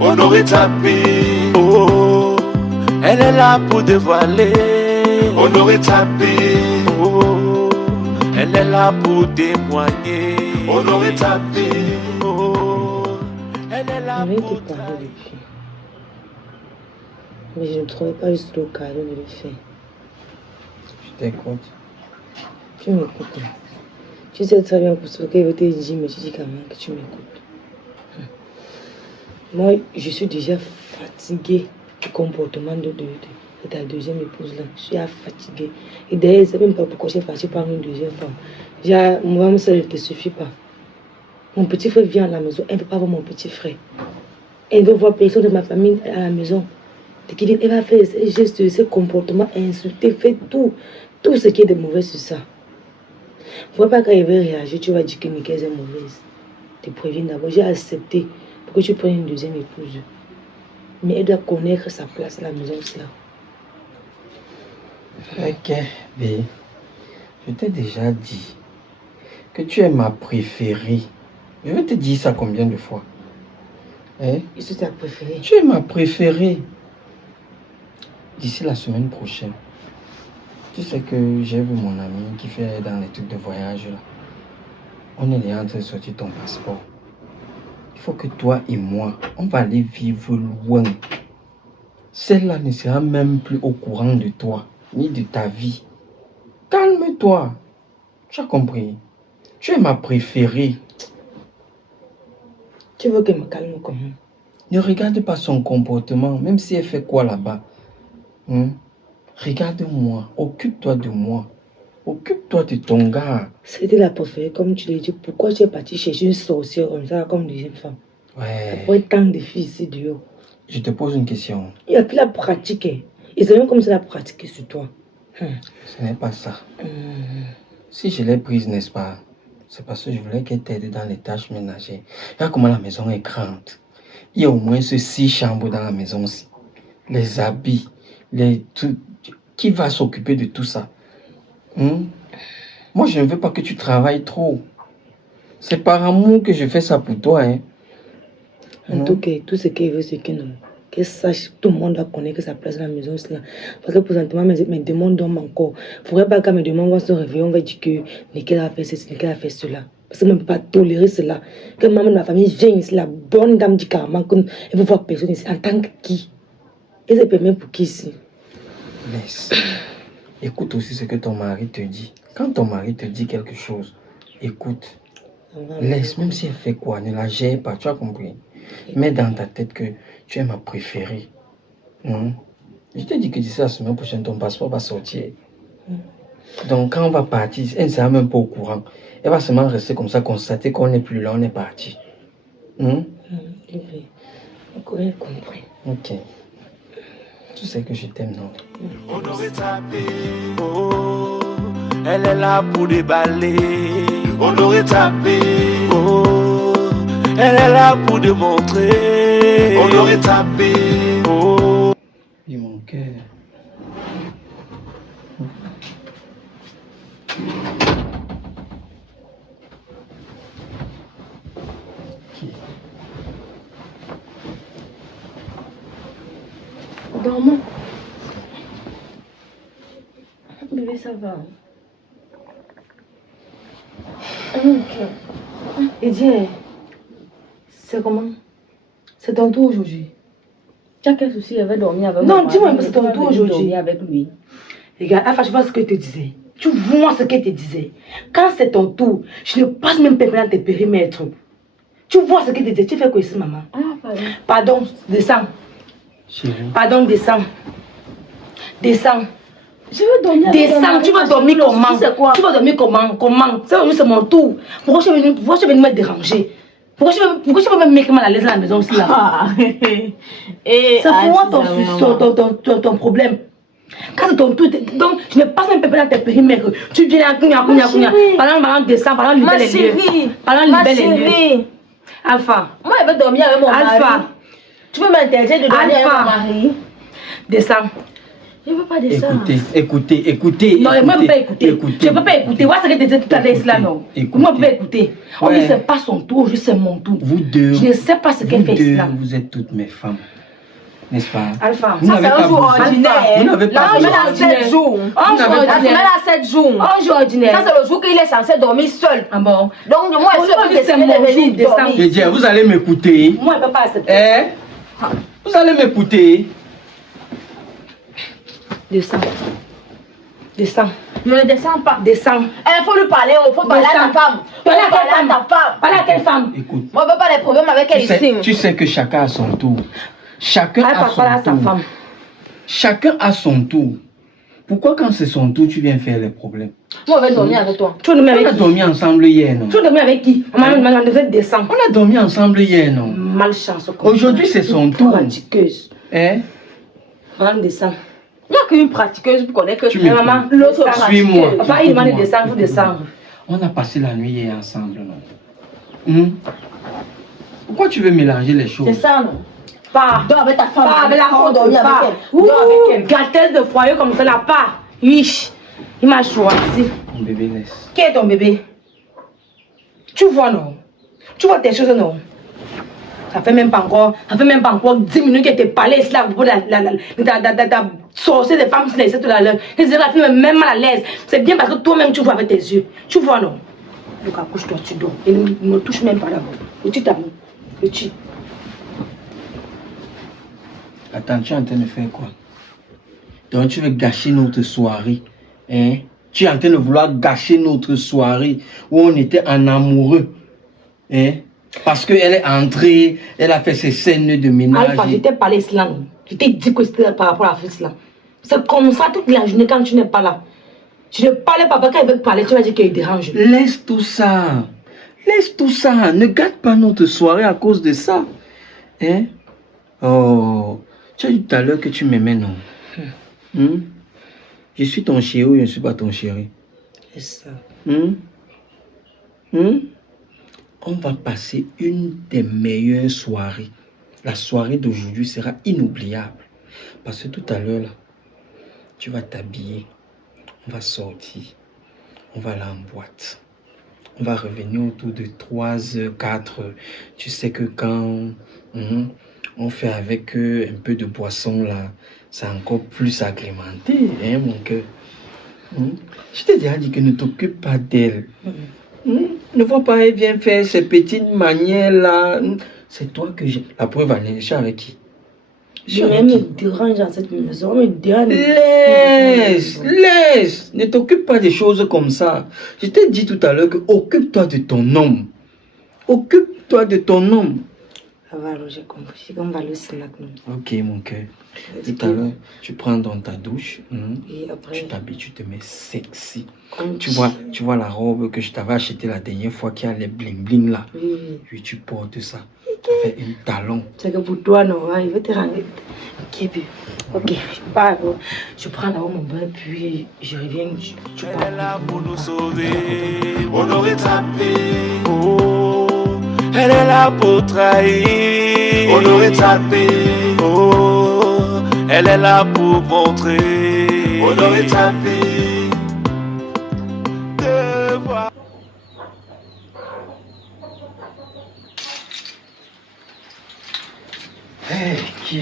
Honorer ta vie. Oh, elle est là pour dévoiler. Honorer ta vie. Oh, elle est là pour témoigner. Honorer ta vie. Oh, elle est là pour parler depuis. Mais je ne trouvais pas juste l'occasion de le faire. Je t'écoute. Tu m'écoutes. Tu sais très bien pour ce que je t'ai dit, mais tu dis quand même que tu m'écoutes. Moi, je suis déjà fatiguée du comportement de ta deuxième épouse là. Je suis fatiguée. Et d'ailleurs, je ne sais même pas pourquoi je suis partie par une deuxième femme. Moi, ça ne te suffit pas. Mon petit frère vient à la maison, elle ne veut pas voir mon petit frère. Elle veut voir personne de ma famille à la maison. Elle va faire ses gestes, ses comportements, insulter, faire tout ce qui est de mauvais sur ça. Ne vois pas quand elle veut réagir, tu vas dire que Nickel est mauvaise. Je te préviens d'abord, j'ai accepté pour que tu prennes une deuxième épouse. Mais elle doit connaître sa place à la maison, cela. Ok, B. Je t'ai déjà dit que tu es ma préférée. Je vais te dire ça combien de fois? Hein? Je suis ta préférée. Tu es ma préférée. D'ici la semaine prochaine, tu sais que j'ai vu mon ami qui fait dans les trucs de voyage là. On est en train de sortir ton passeport. Il faut que toi et moi, on va aller vivre loin. Celle-là ne sera même plus au courant de toi, ni de ta vie. Calme-toi. Tu as compris? Tu es ma préférée. Tu veux qu'elle me calme comment? Ne regarde pas son comportement, même si elle fait quoi là-bas. Regarde-moi, occupe-toi de moi. Occupe-toi de ton gars. C'était la préférée, comme tu l'as dit. Pourquoi tu es parti chercher une sorcière comme ça, comme deuxième femme? Ouais. Après tant de filles ici dehors. Je te pose une question. Il a pu la pratiquer. Et c'est même comme ça la pratiquer sur toi. Ce n'est pas ça. Si je l'ai prise, n'est-ce pas? C'est parce que je voulais qu'elle t'aide dans les tâches ménagères. Regarde comment la maison est grande. Il y a au moins 6 chambres dans la maison aussi. Les habits, les trucs. Qui va s'occuper de tout ça? Moi, je ne veux pas que tu travailles trop. C'est par amour que je fais ça pour toi. En tout cas, tout ce qu'elle veut, c'est qu'elle sache, tout le monde doit connaître sa place dans la maison. Parce que présentement, mes demandes dorment encore. Il ne faudrait pas qu'à mes demandes, on va se réveiller, on va dire que Nickel a fait ceci, Nickel a fait cela. Parce que moi, je ne peux pas tolérer cela. Que maman de ma famille vienne ici, la bonne dame du carrément, qu'elle veut voir personne ici. En tant que qui? Elle se permet pour qui ici? Laisse. Écoute aussi ce que ton mari te dit. Quand ton mari te dit quelque chose, écoute. Laisse, même si elle fait quoi, ne la gère pas, tu as compris? Mets dans ta tête que tu es ma préférée. Je te dis que d'ici la semaine prochaine, ton passeport va sortir. Donc quand on va partir, elle ne sera même pas au courant. Elle va seulement rester comme ça, constater qu'on n'est plus là, on est parti. Elle comprend. Ok. Tu sais que je t'aime, non? Honorer ta vie. Oh, elle est là pour déballer. Honorer ta vie. Oh, elle est là pour démontrer. Honorer ta vie. Oh. Et mon cœur. Dormons. Bébé, ça va. Et dis, c'est comment? C'est ton tour aujourd'hui. Tu as quel souci? Elle va dormir avec Non, dis-moi, c'est ton tour aujourd'hui. Dormir avec lui. Regarde, Alpha, je vois ce que je te disais. Tu vois ce qu'elle te disait. Quand c'est ton tour, je ne passe même pas dans tes périmètres. Tu vois ce qu'elle te disait. Tu fais quoi ici, maman? Ah, pardon. Pardon, descends. Chérie. Pardon, descends. Descends. Je veux dormir. Descends, tu vas dormir comment? C'est quoi? Tu vas dormir comment? C'est mon tour. Pourquoi je vais venir me déranger? Pourquoi je vais me mettre mal à l'aise à la maison aussi là? C'est pour moi ton problème. Quand c'est ton tour, donc je ne passe même pas dans tes périmètres. Tu viens à pendant descends, pendant libérer les lieux. Pendant libérer les lieux. Alpha. Moi, elle veut dormir avec mon mari. Alpha. Tu veux m'interdire de dormir avec mon mari? Descends. Je ne veux pas de ça. Écoutez. Non, moi, je ne peux pas écouter. Je ne peux pas écouter. Moi, ce que tu disais tout à l'heure, là, non. Moi, je ne peux pas écouter. On dit, c'est pas son tour, juste c'est mon tour. Vous deux. Je ne sais pas ce qu'elle fait, là. Vous êtes toutes mes femmes. N'est-ce pas? Alpha, ça c'est un jour ordinaire. Vous n'avez pas besoin. La semaine a 7 jours. La semaine a 7 jours. Un jour ordinaire. Ça, c'est le jour qu'il est censé dormir seul. Ah bon? Donc, moi, je suis c'est mon jour dormir. Je dis, vous allez m'écouter. Moi, je ne peux pas accepter. Vous allez m'écouter. Descends. Je ne descends pas. Descends. Il faut lui parler, il faut parler à ta femme. Parler à ta femme. Parler à quelle femme? Écoute. Moi, je ne veux pas les problèmes avec elle ici. Tu sais que chacun a son tour. Chacun a son sa tour. femme. Chacun a son tour. Pourquoi quand c'est son tour, tu viens faire les problèmes? Moi, je vais dormir avec toi. Tu veux dormir On avec a qui? dormi ensemble hier, non? Tu veux dormir avec qui? On m'a demandé de descendre. On a dormi ensemble hier, non? Malchance. Aujourd'hui, c'est son tour. Pratiqueuse. Hein? Madame descend. Il n'y a qu'une pratiqueuse pour connaître que Tu tu m'écoutes. maman, l'autre Suis-moi. pratiqueuse. Enfin, il demande de descendre, vous descendre. On a passé la nuit hier ensemble, non? Pourquoi tu veux mélanger les choses? C'est ça, non? Pas. Dors avec ta femme. Pas avec la femme, dormir pas. avec elle. Dors avec elle. Gâtesse de foyer comme ça, là, pas. Oui. Il m'a choisi. Mon bébé laisse. Qui est ton bébé? Tu vois, non? Tu vois tes choses, non? Ça fait même pas encore 10 minutes qu'elle te parlait là pour ta sorcière des femmes, c'est tout à l'heure. Elle disait la fille est même mal à l'aise. C'est bien parce que toi-même tu vois avec tes yeux. Tu vois, non? Donc accouche-toi, tu dors. Et ne me touche même pas d'abord. Petit amour. Petit. Attends, tu es en train de faire quoi? Donc tu veux gâcher notre soirée. Hein? Tu es en train de vouloir gâcher notre soirée où on était en amoureux. Hein? Parce qu'elle est entrée, elle a fait ses scènes de ménage. Alpha, je t'ai parlé cela. Je t'ai dit que c'était par rapport à la fille là. C'est comme ça toute la journée quand tu n'es pas là. Je ne parlais pas, quand il veut te parler, tu vas dire qu'il dérange. Laisse tout ça. Laisse tout ça. Ne gâte pas notre soirée à cause de ça. Hein? Oh, tu as dit tout à l'heure que tu m'aimais, non? Je suis ton chéri ou je ne suis pas ton chéri? C'est ça. On va passer une des meilleures soirées. La soirée d'aujourd'hui sera inoubliable. Parce que tout à l'heure, là, tu vas t'habiller. On va sortir. On va aller en boîte. On va revenir autour de 3h, 4h. Tu sais que quand on fait avec un peu de boisson, là, c'est encore plus agrémenté, hein, mon cœur. Je t'ai déjà dit que ne t'occupe pas d'elle. Ne vois pas, elle vient faire ces petites manières là. C'est toi que j'ai. La preuve, je suis avec qui? Je me dérange dans cette maison. Me dérange. Laisse. Ne t'occupe pas des choses comme ça. Je t'ai dit tout à l'heure que occupe-toi de ton homme. Occupe-toi de ton homme. Ça va, alors j'ai compris. On va le snack. Ok, mon cœur. Tout à l'heure, tu prends dans ta douche. Et après, tu t'habilles, tu te mets sexy. Tu vois la robe que je t'avais achetée la dernière fois qui a les bling bling là. Oui, tu portes ça. Ça fait un talon. C'est que pour toi, non, il veut te rendre. Ok, puis. Ok, je pars. Je prends d'abord mon bain, puis je reviens. Elle est là pour nous sauver. On aurait tapé. Oh, elle est là pour trahir. On aurait tapé. Oh, elle est là pour montrer. On aurait tapé. De voir. Ok.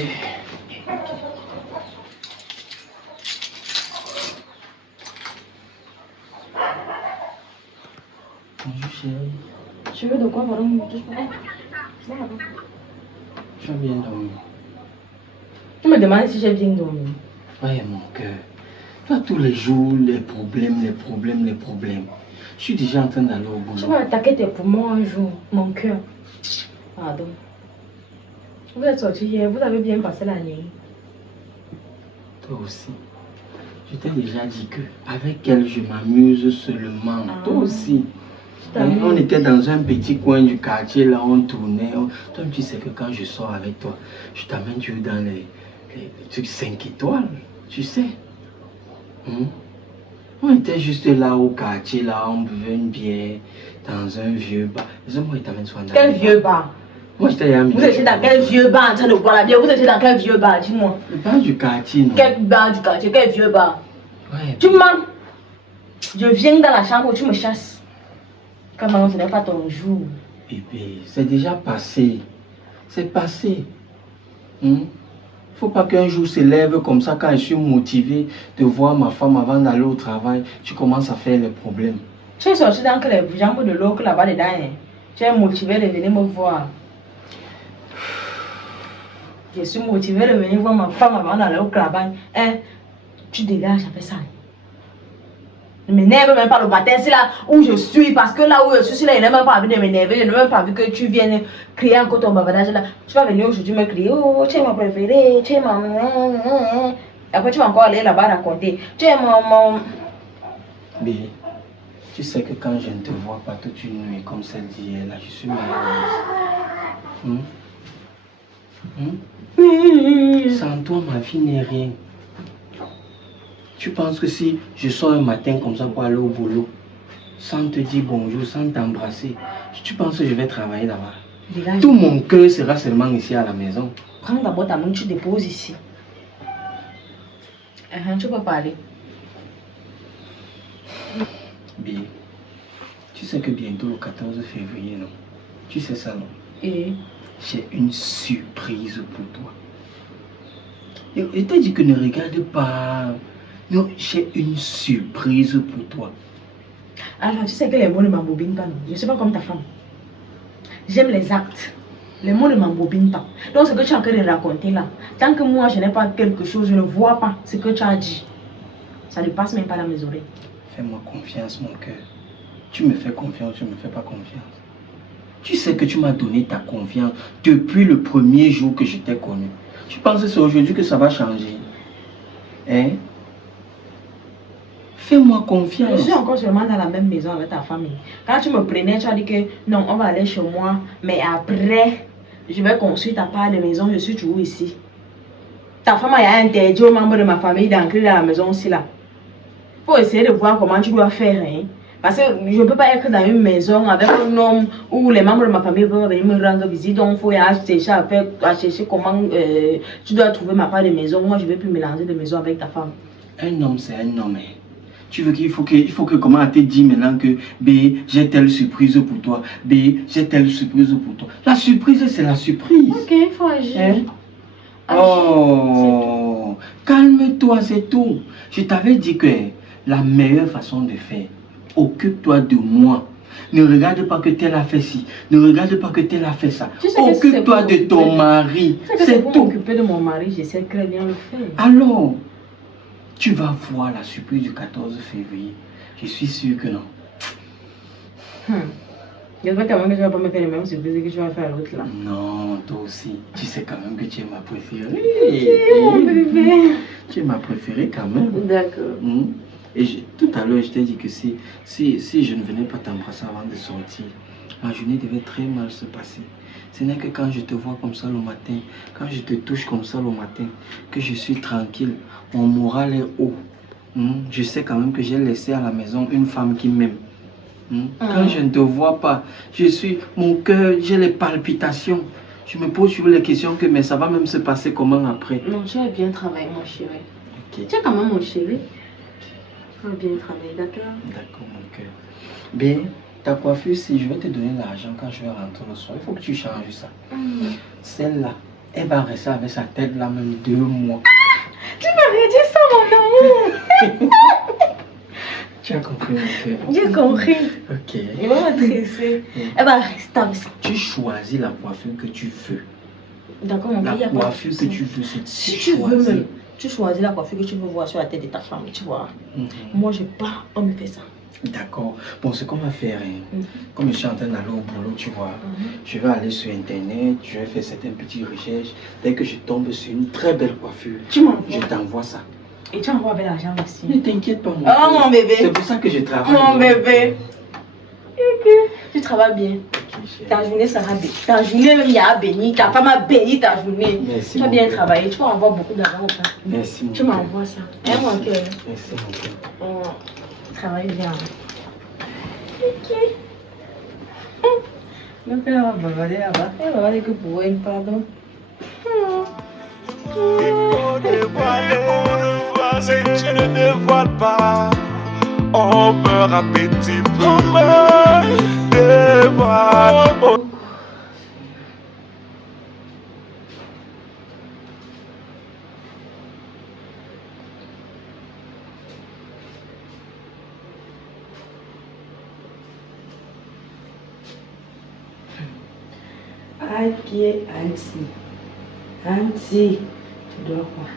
Bonjour chérie. Tu veux de quoi, pardon? Tu as bien dormi? Tu me demandes si j'ai bien dormi. Oui, mon cœur. Toi, tous les jours, les problèmes. Je suis déjà en train d'aller au boulot. Tu vas attaquer tes poumons un jour, mon cœur. Pardon. Vous êtes sortis hier, vous avez bien passé la nuit. Toi aussi. Je t'ai déjà dit que avec elle, je m'amuse seulement. Toi aussi. On était dans un petit coin du quartier, là, on tournait. Toi, tu sais que quand je sors avec toi, je t'amène dans les trucs 5 étoiles. Tu sais. On était juste là au quartier, là, on buvait une bière dans un vieux bar. Dis-moi, il t'amène souvent dans Quel vieux bar? Moi, j'étais à Vous étiez dans quel vieux bar en train de boire la bière? Vous étiez dans quel vieux bar? Dis-moi. Le bar du quartier, non? Quel bar du quartier? Quel vieux bar? Ouais. Tu mens. Je viens dans la chambre où tu me chasses. Quand maman, ce n'est pas ton jour. Bébé, c'est déjà passé. C'est passé. Faut pas qu'un jour se lève comme ça quand je suis motivé de voir ma femme avant d'aller au travail. Tu commences à faire les problèmes. Tu es sorti dans les jambes de l'eau que là-bas dedans. Tu es motivé de venir me voir. Je suis motivé de venir voir ma femme avant d'aller au travail. Hein? Tu dégages après ça. Ne m'énerve même pas le matin, c'est là où je suis, parce que là où je suis là, il n'a même pas envie de m'énerver, je n'ai même pas vu que tu viennes crier encore ton bavardage là. Tu vas venir aujourd'hui me crier, oh, tu es ma préférée, tu es ma... Après tu vas encore aller là-bas raconter, tu es mon... Mais tu sais que quand je ne te vois pas toute une nuit comme celle d'hier, là, je suis malheureuse. Sans toi, ma vie n'est rien. Tu penses que si je sors un matin comme ça pour aller au boulot, sans te dire bonjour, sans t'embrasser, tu penses que je vais travailler là-bas? Tout mon cœur sera seulement ici à la maison. Prends d'abord ta main, tu déposes ici. Tu peux parler. Bien. Tu sais que bientôt le 14 février, non? Tu sais ça, non? Et j'ai une surprise pour toi. Je t'ai dit que ne regarde pas. Non, j'ai une surprise pour toi. Alors, tu sais que les mots ne m'embobinent pas, non? Je ne suis pas comme ta femme. J'aime les actes. Les mots ne m'embobinent pas. Donc, ce que tu es en train de raconter là, tant que moi, je n'ai pas quelque chose, je ne vois pas ce que tu as dit. Ça ne passe même pas dans mes oreilles. Fais-moi confiance, mon cœur. Tu me fais confiance, tu ne me fais pas confiance. Tu sais que tu m'as donné ta confiance depuis le premier jour que je t'ai connu. Tu penses que c'est aujourd'hui que ça va changer? Hein? Fais-moi confiance. Je suis encore seulement dans la même maison avec ta famille. Quand tu me prenais, tu as dit que non, on va aller chez moi, mais après, je vais construire ta part de maison, je suis toujours ici. Ta femme a interdit aux membres de ma famille d'entrer dans la maison aussi là. Il faut essayer de voir comment tu dois faire. Hein? Parce que je ne peux pas être dans une maison avec un homme où les membres de ma famille peuvent venir me rendre visite. Donc il faut chercher comment tu dois trouver ma part de maison. Moi, je ne vais plus mélanger de maison avec ta femme. Un homme, c'est un homme. Hein. Tu veux qu'il faut que comment te dire maintenant que B, j'ai telle surprise pour toi. B, j'ai telle surprise pour toi. La surprise, c'est la surprise. Ok, il faut agir. Hein? Oh, calme-toi, c'est tout. Je t'avais dit que la meilleure façon de faire, occupe-toi de moi. Ne regarde pas que tel a fait ci. Ne regarde pas que tel a fait ça. Occupe-toi de ton mari. C'est tout. M'occuper de mon mari, je sais très bien le faire. Alors, tu vas voir la surprise du 14 février. Je suis sûr que non. J'espère quand même que tu ne vas pas me faire les mêmes surprises que tu vas faire à l'autre là. Non, toi aussi. Tu sais quand même que tu es ma préférée. Mon bébé. Tu es ma préférée quand même. D'accord. Et tout à l'heure, je t'ai dit que si je ne venais pas t'embrasser avant de sortir, ma journée devait très mal se passer. Ce n'est que quand je te vois comme ça le matin, quand je te touche comme ça le matin, que je suis tranquille, mon moral est haut. Je sais quand même que j'ai laissé à la maison une femme qui m'aime. Quand je ne te vois pas, mon cœur, j'ai les palpitations. Je me pose sur les questions que, mais ça va même se passer comment après? Non, tu as bien travaillé, mon chéri. Okay. Tu es quand même mon chéri. Tu as bien travaillé, d'accord? D'accord, mon cœur. Bien, ta coiffure, si je vais te donner l'argent quand je vais rentrer le soir, il faut que tu changes ça. Celle-là, elle va rester avec sa tête là même 2 mois. Tu m'avais dit ça, mon amour. Tu as compris, mon cœur? J'ai compris. Ok. Il va m'intéresser. Elle va rester avec ça. Tu choisis la coiffure que tu veux. D'accord, mon cœur, il n'y a pas de coiffure que souci. tu veux, c'est Si tu veux même, tu choisis la coiffure que tu veux voir sur la tête de ta femme, tu vois. Moi, je pars, on me fait ça. D'accord. Bon, ce qu'on va faire, comme je suis en train d'aller au boulot, tu vois, je vais aller sur Internet, je vais faire certaines petites recherches. Dès que je tombe sur une très belle coiffure, je t'envoie ça. Et tu envoies avec l'argent aussi. Ne t'inquiète pas, mon Oh, mon bébé. C'est pour ça que je travaille. Mon bébé. Tu travailles bien. Ta journée sera bénie. Ta journée, il y a béni. Ta femme a béni ta journée. Merci, tu as bien travaillé. Tu vas avoir beaucoup d'argent. Merci, mon Tu m'envoies ça. Hein, mon cœur. Merci, mon cœur. Travaille bien. Ok. Donc elle va bavarder là-bas. Elle va bavarder que pour elle, pardon. Il faut dévoiler, si tu ne dévoiles pas, on meurt à petit feu. On meurt, dévoile. Qui est Anti? Anti, tu dois quoi?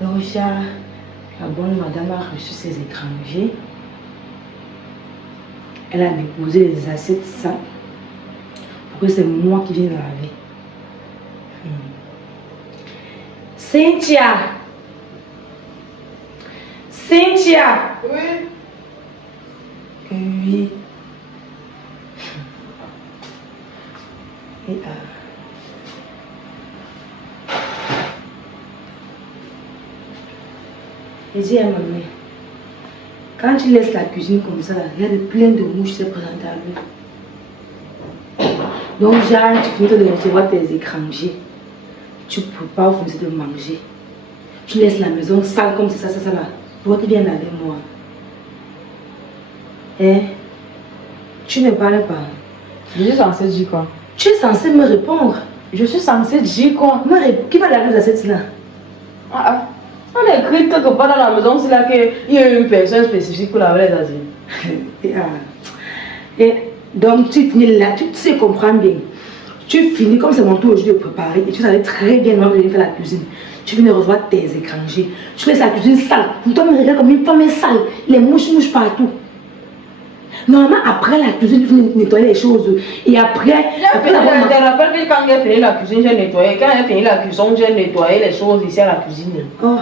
Donc, la bonne madame a reçu ses étrangers. Elle a déposé les assiettes sales pour que c'est moi qui vienne laver. Cynthia! Cynthia! Oui. Oui. Et dis à ma mère, quand tu laisses la cuisine comme ça, il y a plein de mouches qui se présentent à lui. Donc, genre, tu finis de recevoir tes étrangers. Tu prépares, vous finissez de manger. Tu laisses la maison sale comme ça là. Toi qui viens avec moi. Hein? Tu ne parles pas. Je suis censée dire quoi? Tu es censé me répondre. Je suis censée dire quoi? Qui va laver les assiettes là? On a écrit quelque part dans la maison, c'est là qu'il y a une personne spécifique pour laver les assiettes. Et donc tu finis là, tu sais comprendre bien. Tu finis comme c'est mon tour aujourd'hui de préparer et tu savais très bien moi je vais faire la cuisine. Tu viens de recevoir tes étrangers. Tu laisses la cuisine sale. Toi me regardes comme une femme sale. Les mouches partout. Normalement, après la cuisine, tu finis de nettoyer les choses. Et après Je te rappelle que quand j'ai fini la cuisine, j'ai nettoyé. Quand j'ai fini la cuisine, j'ai nettoyé les choses ici à la cuisine. Oh,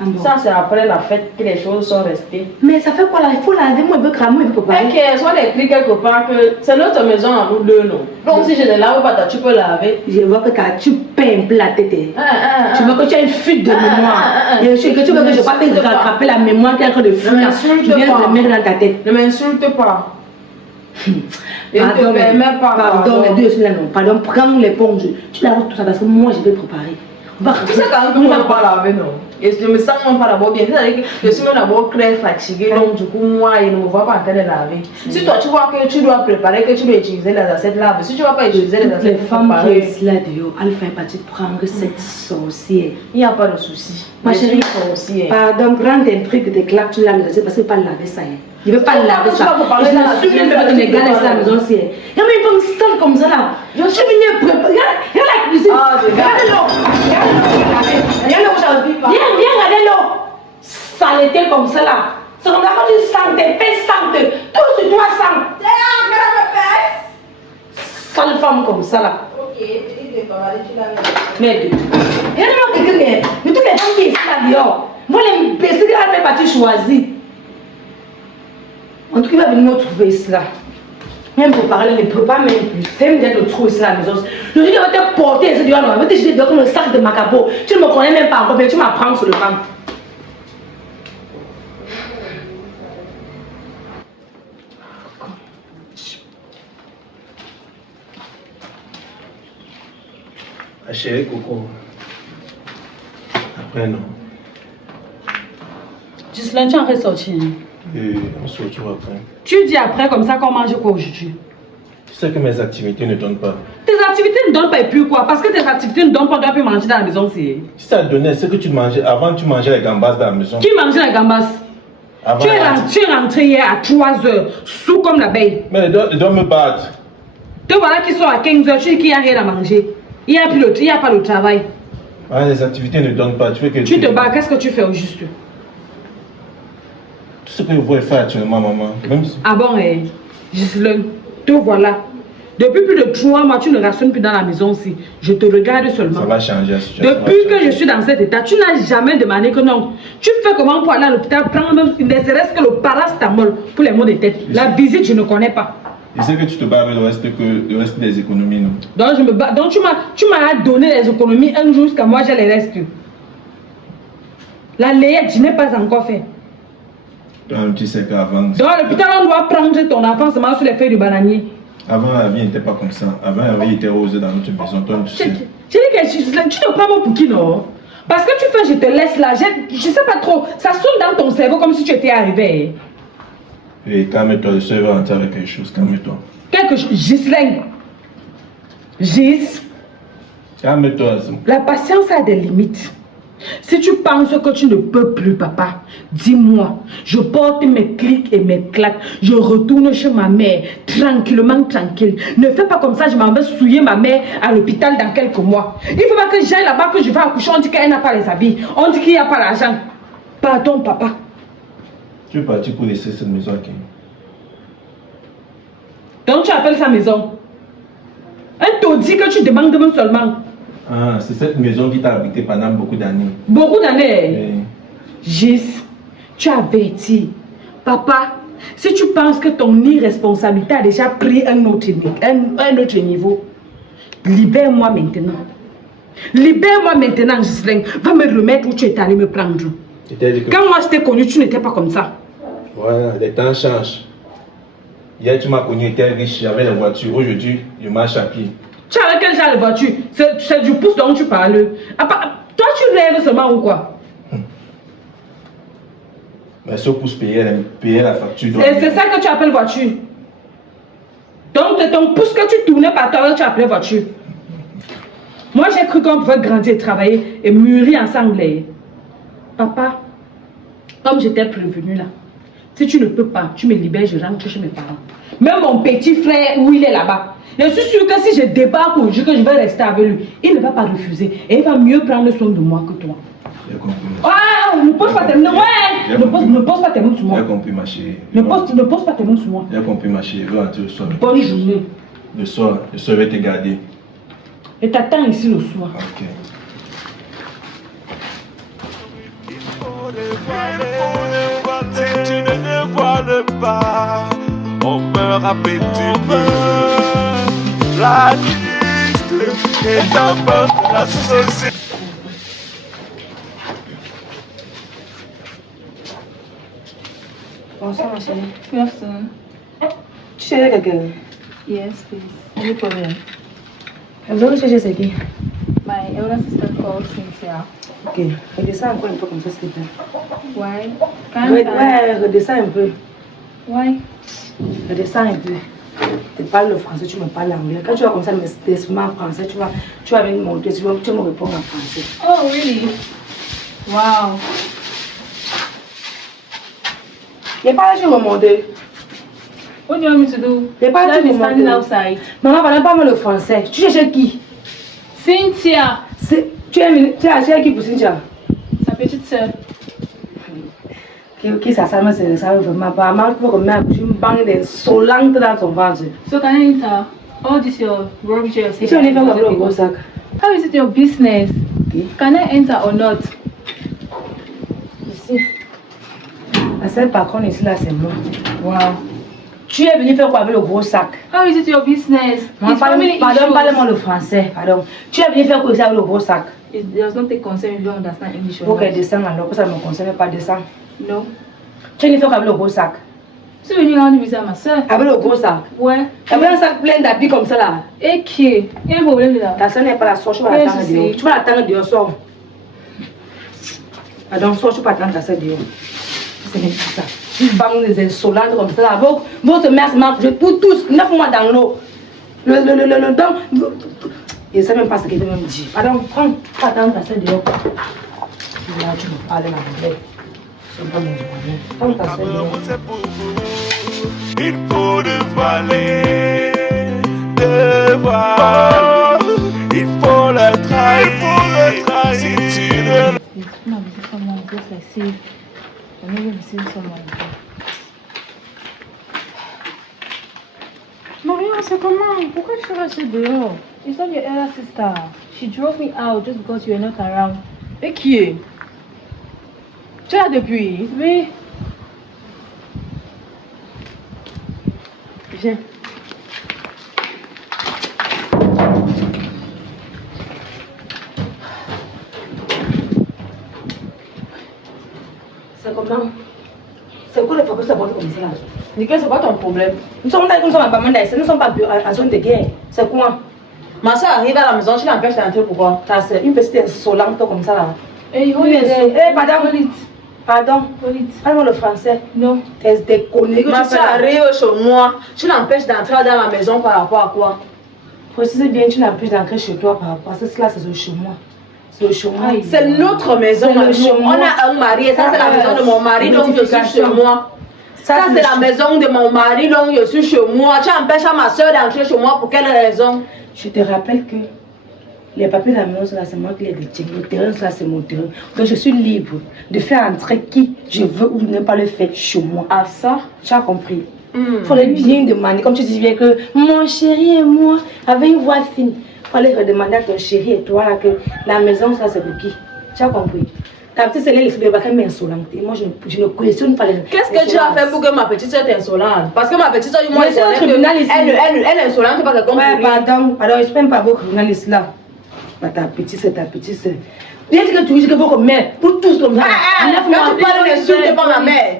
bon. Ça, c'est après la fête que les choses sont restées. Mais ça fait quoi là? Il faut laver, moi, il veut cramer, il veut préparer. Ok, soit écrit quelque part que c'est notre maison à nous deux, non? Donc si je ne lave pas, tu peux laver. Je vois que tu peins un peu la tête. Tu vois que tu as une fuite de mémoire. Et que tu veux que je fasse rattraper la mémoire qui est en train de fuir. Tu viens de mettre dans ta tête. Ne m'insulte pas. Pardon, les deux sont là, non. Pardon, prends l'éponge. Tu laves tout ça parce que moi je vais préparer. Tu sais quand même que je ne peux pas laver, non? Et je me sens même pas d'abord bien. C'est-à-dire que je suis même d'abord très fatiguée. Donc, du coup, moi, je ne me vois pas en train de laver. Si toi, tu vois que tu dois préparer, que tu dois utiliser les assiettes, lave. Si tu ne vas pas utiliser les assiettes, les femmes qui sont là dehors, Alpha est partie prendre cette sorcière. Il n'y a pas de souci. Ma chérie, pardon, prends tes trucs, tes claques, tu laves les assiettes parce que pas laver ça. Je ne veux pas laver ça. Je suis même pas de gars à la maison. Il y a même une femme sale comme ça là. Je suis venue préparer. Regarde la cuisine. Regardez l'eau. Viens, regardez l'eau. Saleté comme ça là. C'est comme ça que tu sens tes fesses santes. Tout sur toi sent. Sale femme comme ça là. Ok, petite décoration, tu laves. Mais toutes les femmes qui sont là dehors. Moi, les imbéciles qui ont fait partie choisie. En tout cas, il va venir me trouver cela. Même pour parler, il ne peut pas même plus. C'est même de trouver cela à la maison. Je dis, je vais te porter, je vais te jeter dehors comme le sac de Macabo. Tu ne me connais même pas encore, mais tu m'apprends sur le camp. Chérie Coco. Après, non. Gislain, tu en ressorti. Et on se retrouve après. Tu dis après comme ça qu'on mange quoi aujourd'hui? Tu sais que mes activités ne donnent pas. Tes activités ne donnent pas et puis quoi? Parce que tes activités ne donnent pas, tu dois plus manger dans la maison. Si ça donnait ce que tu mangeais, avant tu mangeais les gambas dans la maison. Qui mangeait les gambas? Tu es rentré hier à 3h, sous comme l'abeille. Mais ils doivent me battre. Te voilà qui sont à 15h, tu dis qu'il n'y a rien à manger. Il n'y a pas de travail. Ah, les activités ne donnent pas. Tu te bats, qu'est-ce que tu fais au juste? Tout ce que je vois faire actuellement, maman. Même si... Ah bon, Gislain, te voilà. Depuis plus de 3 mois, tu ne rationnes plus dans la maison aussi. Je te regarde seulement. Ça va changer la situation. Depuis que je suis dans cet état, tu n'as jamais demandé que non. Tu fais comment pour aller à l'hôpital, prendre ne serait-ce que le paracétamol pour les maux de tête. La visite, je ne connais pas. Je sais que tu te bats avec le reste des économies, non? Donc, je me bats. Donc tu m'as donné les économies un jour jusqu'à moi, j'ai les restes. La layette, je n'ai pas encore fait. Toi-même, tu sais qu'avant. Dans l'hôpital, on doit prendre ton enfant seulement sur les feuilles du bananier. Avant, la vie n'était pas comme ça. Avant, la vie était rose dans notre maison. Toi, tu sais. Je dis que tu ne prends pas pour qui, non? Parce que tu fais, je te laisse là. Je sais pas trop. Ça sonne dans ton cerveau comme si tu étais arrivé. Et calme-toi, je suis rentrer avec quelque chose. Calme-toi. Quelque chose. Ghislaine. Gis. Calme-toi. La patience a des limites. Si tu penses que tu ne peux plus, papa, dis-moi. Je porte mes clics et mes claques. Je retourne chez ma mère, tranquillement, tranquille. Ne fais pas comme ça, je m'en vais souiller ma mère à l'hôpital dans quelques mois. Il ne faut pas que j'aille là-bas, que je vais accoucher. On dit qu'elle n'a pas les habits. On dit qu'il n'y a pas l'argent. Pardon, papa. Tu es parti pour laisser cette maison à qui? Donc tu appelles sa maison. Un taudis que tu demandes même seulement. Ah, c'est cette maison qui t'a habité pendant beaucoup d'années. Beaucoup d'années. Oui. Gis, tu avertis. Papa, si tu penses que ton irresponsabilité a déjà pris un autre niveau, libère-moi maintenant. Libère-moi maintenant, Ghislaine. Va me remettre où tu es allé me prendre. Quand moi je t'ai connu, tu n'étais pas comme ça. Voilà, les temps changent. Hier, tu m'as connu, tu étais riche, j'avais la voiture. Aujourd'hui, je marche à pied. Tu as quel genre de voiture? C'est du pouce dont tu parles. Toi, tu rêves seulement ou quoi? Mais ce pouce payer la facture. C'est ça que tu appelles voiture. Donc c'est ton pouce que tu tournais par toi, tu appelais voiture. Moi, j'ai cru qu'on pouvait grandir, travailler et mûrir ensemble. Papa, comme je t'ai prévenu là, si tu ne peux pas, tu me libères, je rentre chez mes parents. Même mon petit frère, où il est là-bas, je suis sûre que si je débarque aujourd'hui, que je vais rester avec lui, il ne va pas refuser. Et il va mieux prendre soin de moi que toi. J'ai compris. Ah, ne pose pas tes mots. Ouais, ne pose pas tes mots sur moi. J'ai compris, ma chérie. Ne pose pas tes mots sur moi. J'ai compris, ma chérie. Je vais rentrer le soir. Bonne journée. Le soir, je vais te garder. Et t'attends ici le soir. Ok. Si tu ne voiles pas, on meurt à petit peu. La triste est un peu la société. Bonsoir, ma chérie. Good afternoon. Tu cherches quelqu'un? Yes, please. Any problem? Vous allez chercher c'est qui? My elder sister called Cynthia. Ok. Redescends encore un peu comme ça, s'il te plaît. Why? Ouais, redescends un peu. Why? Redescends un peu. Tu parles le français, tu me parles l'anglais. Quand tu vas comme ça me t'exprimer en français, tu vas venir me montrer, tu vas me répondre en français. Oh, really? Wow. Il n'y a pas de remonter. What do you want me to do? Il n'y a pas Should I de be standing remonter. outside? Maman, parle pas mal le français. Tu cherches qui? Cynthia, Tu as cherché qui pour Cynthia? sa petite sœur. Qui ça me ça vraiment pas. Maman, tu vas comme tu me bangs des solantes dans ton ventre. So can I enter? All this your rubbish you're saying. Tu vas aller faire le gros sac. How is it your business? Okay. Can I enter or not? Ici. La seule patronne ici, là, c'est moi. Wow. Tu es venu faire quoi avec le gros sac? How is it your business? It's family Pardon, issues. parlez-moi le français. Pardon. Tu es venu faire quoi ici avec le gros sac? It does not take concern if you don't understand English or Ok, not. descends alors, que ça ne me concerne pas, descends. No. Tu es venu faire quoi avec le gros sac? Tu es venu rendre visite à ma soeur. Avec le gros sac? Ouais. Avec un sac plein d'habits comme ça là. Ok. Il y a un problème là. Ta soeur n'est pas là, sors, tu vas Oui, l'attendre je sais. dehors. Tu vas l'attendre dehors, sors. Pardon, sors, tu peux attendre ta soeur dehors. C'est même ça. Tu bangs des insolentes comme ça là. Votre mère se marche pour tous, 9 mois dans l'eau. Le dent. Je ne sais même pas ce qu'il veut me dire. Pardon, prends, tu vas attendre ta soeur dehors. Là, tu me parles l'anglais. C'est bon, je prends ta soeur dehors. C'est pour vous, il faut dévoiler, il faut le trahir, si tu ne It's not visit someone just like see. I never visit someone. Maria, c'est comment? Pourquoi tu restes dehors? It's not your elder sister. She drove me out just because you were not around. Et qui est? Tu es là depuis? Oui. Viens. C'est comment? C'est quoi le faut que ça porte comme ça. Nickel, c'est quoi ton problème? Nous sommes là, nous sommes à Bamanda, nous sommes pas en zone de guerre. C'est quoi? Ma soeur arrive à la maison, tu l'empêches d'entrer, pourquoi? Ça, c'est une petite insolente comme ça là. Hey, hold Oui, it there. eh, madame. Hold it. Pardon. Hold it. Parle-moi le français. No. T'es déconné que Ma tu fais soeur là. arrive chez moi, tu l'empêches d'entrer dans la maison par rapport à quoi? Précise bien, tu n'empêches d'entrer chez toi par rapport à ça. Cela, c'est chez moi. C'est chez moi. C'est notre maison, C'est le nous. chez On moi. a un mari et ça, c'est la maison de mon mari, donc je suis chez moi. Ça, c'est la maison de mon mari, donc je suis chez moi. Tu empêches à ma soeur d'entrer chez moi pour quelle raison? Je te rappelle que les papiers de la maison, c'est moi qui les détiens. Le terrain, ça, c'est mon terrain. Donc, je suis libre de faire entrer qui je veux ou ne pas le faire chez moi. Ah, ça? Tu as compris? Il fallait bien demander, comme tu dis bien que mon chéri et moi, avec une voix fine, il fallait redemander à ton chéri et toi là, que la maison, ça, c'est pour qui? Tu as compris? Ta petite sœur, elle est pas qu'elle m'insolente. Moi, je ne questionne pas les. Qu'est-ce que tu as fait pour que ma petite soeur est insolente? Parce que ma petite soeur, moi, Je suis au tribunal ici. elle est insolente parce qu'elle Ouais, pardon, je ne peux pas beaucoup journaliste là. Ta petite sœur, ta petite sœur. Bien que tu dis que votre mère, pour tous comme ça. Quand tu parles, n'insulte pas ma mère.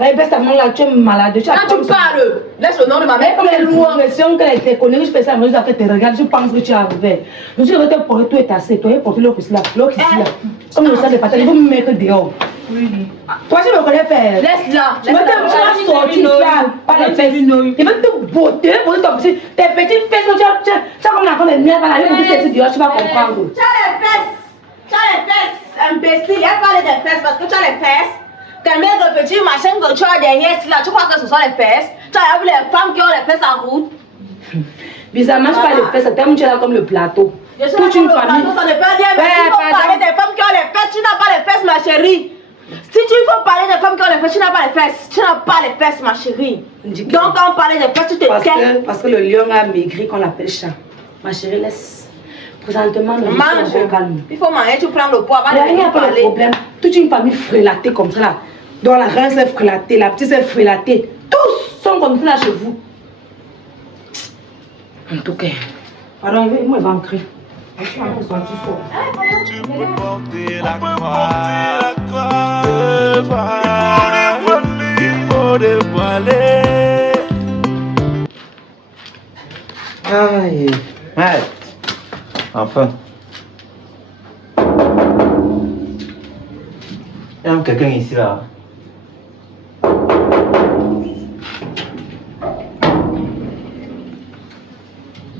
Elle baisse ta main là, tu es malade. Quand tu parles, laisse le nom de ma mère Comme comme elle elle loin. l'impression qu'elle était connue, je fais ça, mais je te regarde, je pense que tu es arrivé. Je suis retournée pour tout est assez, toi, pour l'autre ici là, l'autre ici là. Comme le sang de patate, il faut me mettre dehors. Toi, je me connais faire. Laisse-la. Tu vas sortir ça, pas les fesses. Il va te botter, pour ton petit, tes petites fesses, tu as comme la femme de nerfs, là, il va te dire, tu vas comprendre. Tu as les fesses, imbécile. Elle parle des fesses parce que tu as les fesses. Tes mères de petits machins que tu as derrière, là, tu crois que ce sont les fesses? Tu as vu les femmes qui ont les fesses en route? Bizarrement, je parle de fesses, c'est tellement tu es là comme le plateau. Je suis Toute là une comme le famille. plateau, ça ne peut rien, mais il faut parler des femmes qui ont les fesses, tu n'as pas les fesses, ma chérie. Si tu veux parler des femmes qui ont les fesses, tu n'as pas les fesses. Tu n'as pas les fesses, ma chérie. Donc, quand on parlait des fesses, tu te tais. Parce que le lion a maigri qu'on l'appelle chat. Ma chérie, laisse. Présentement, nous sommes calmes. Il faut manger, tu prends le poids avant Il n'y a pas de problème. Toute une famille frélatée comme ça là. Donc la reine s'est frélatée, la petite s'est frélatée. Tous sont comme ça là chez vous. En tout cas, pardon, moi je vais en crier. Tu peux porter la croix. Il faut dévoiler. Aïe. Ouais. Enfin. Il y a quelqu'un ici là.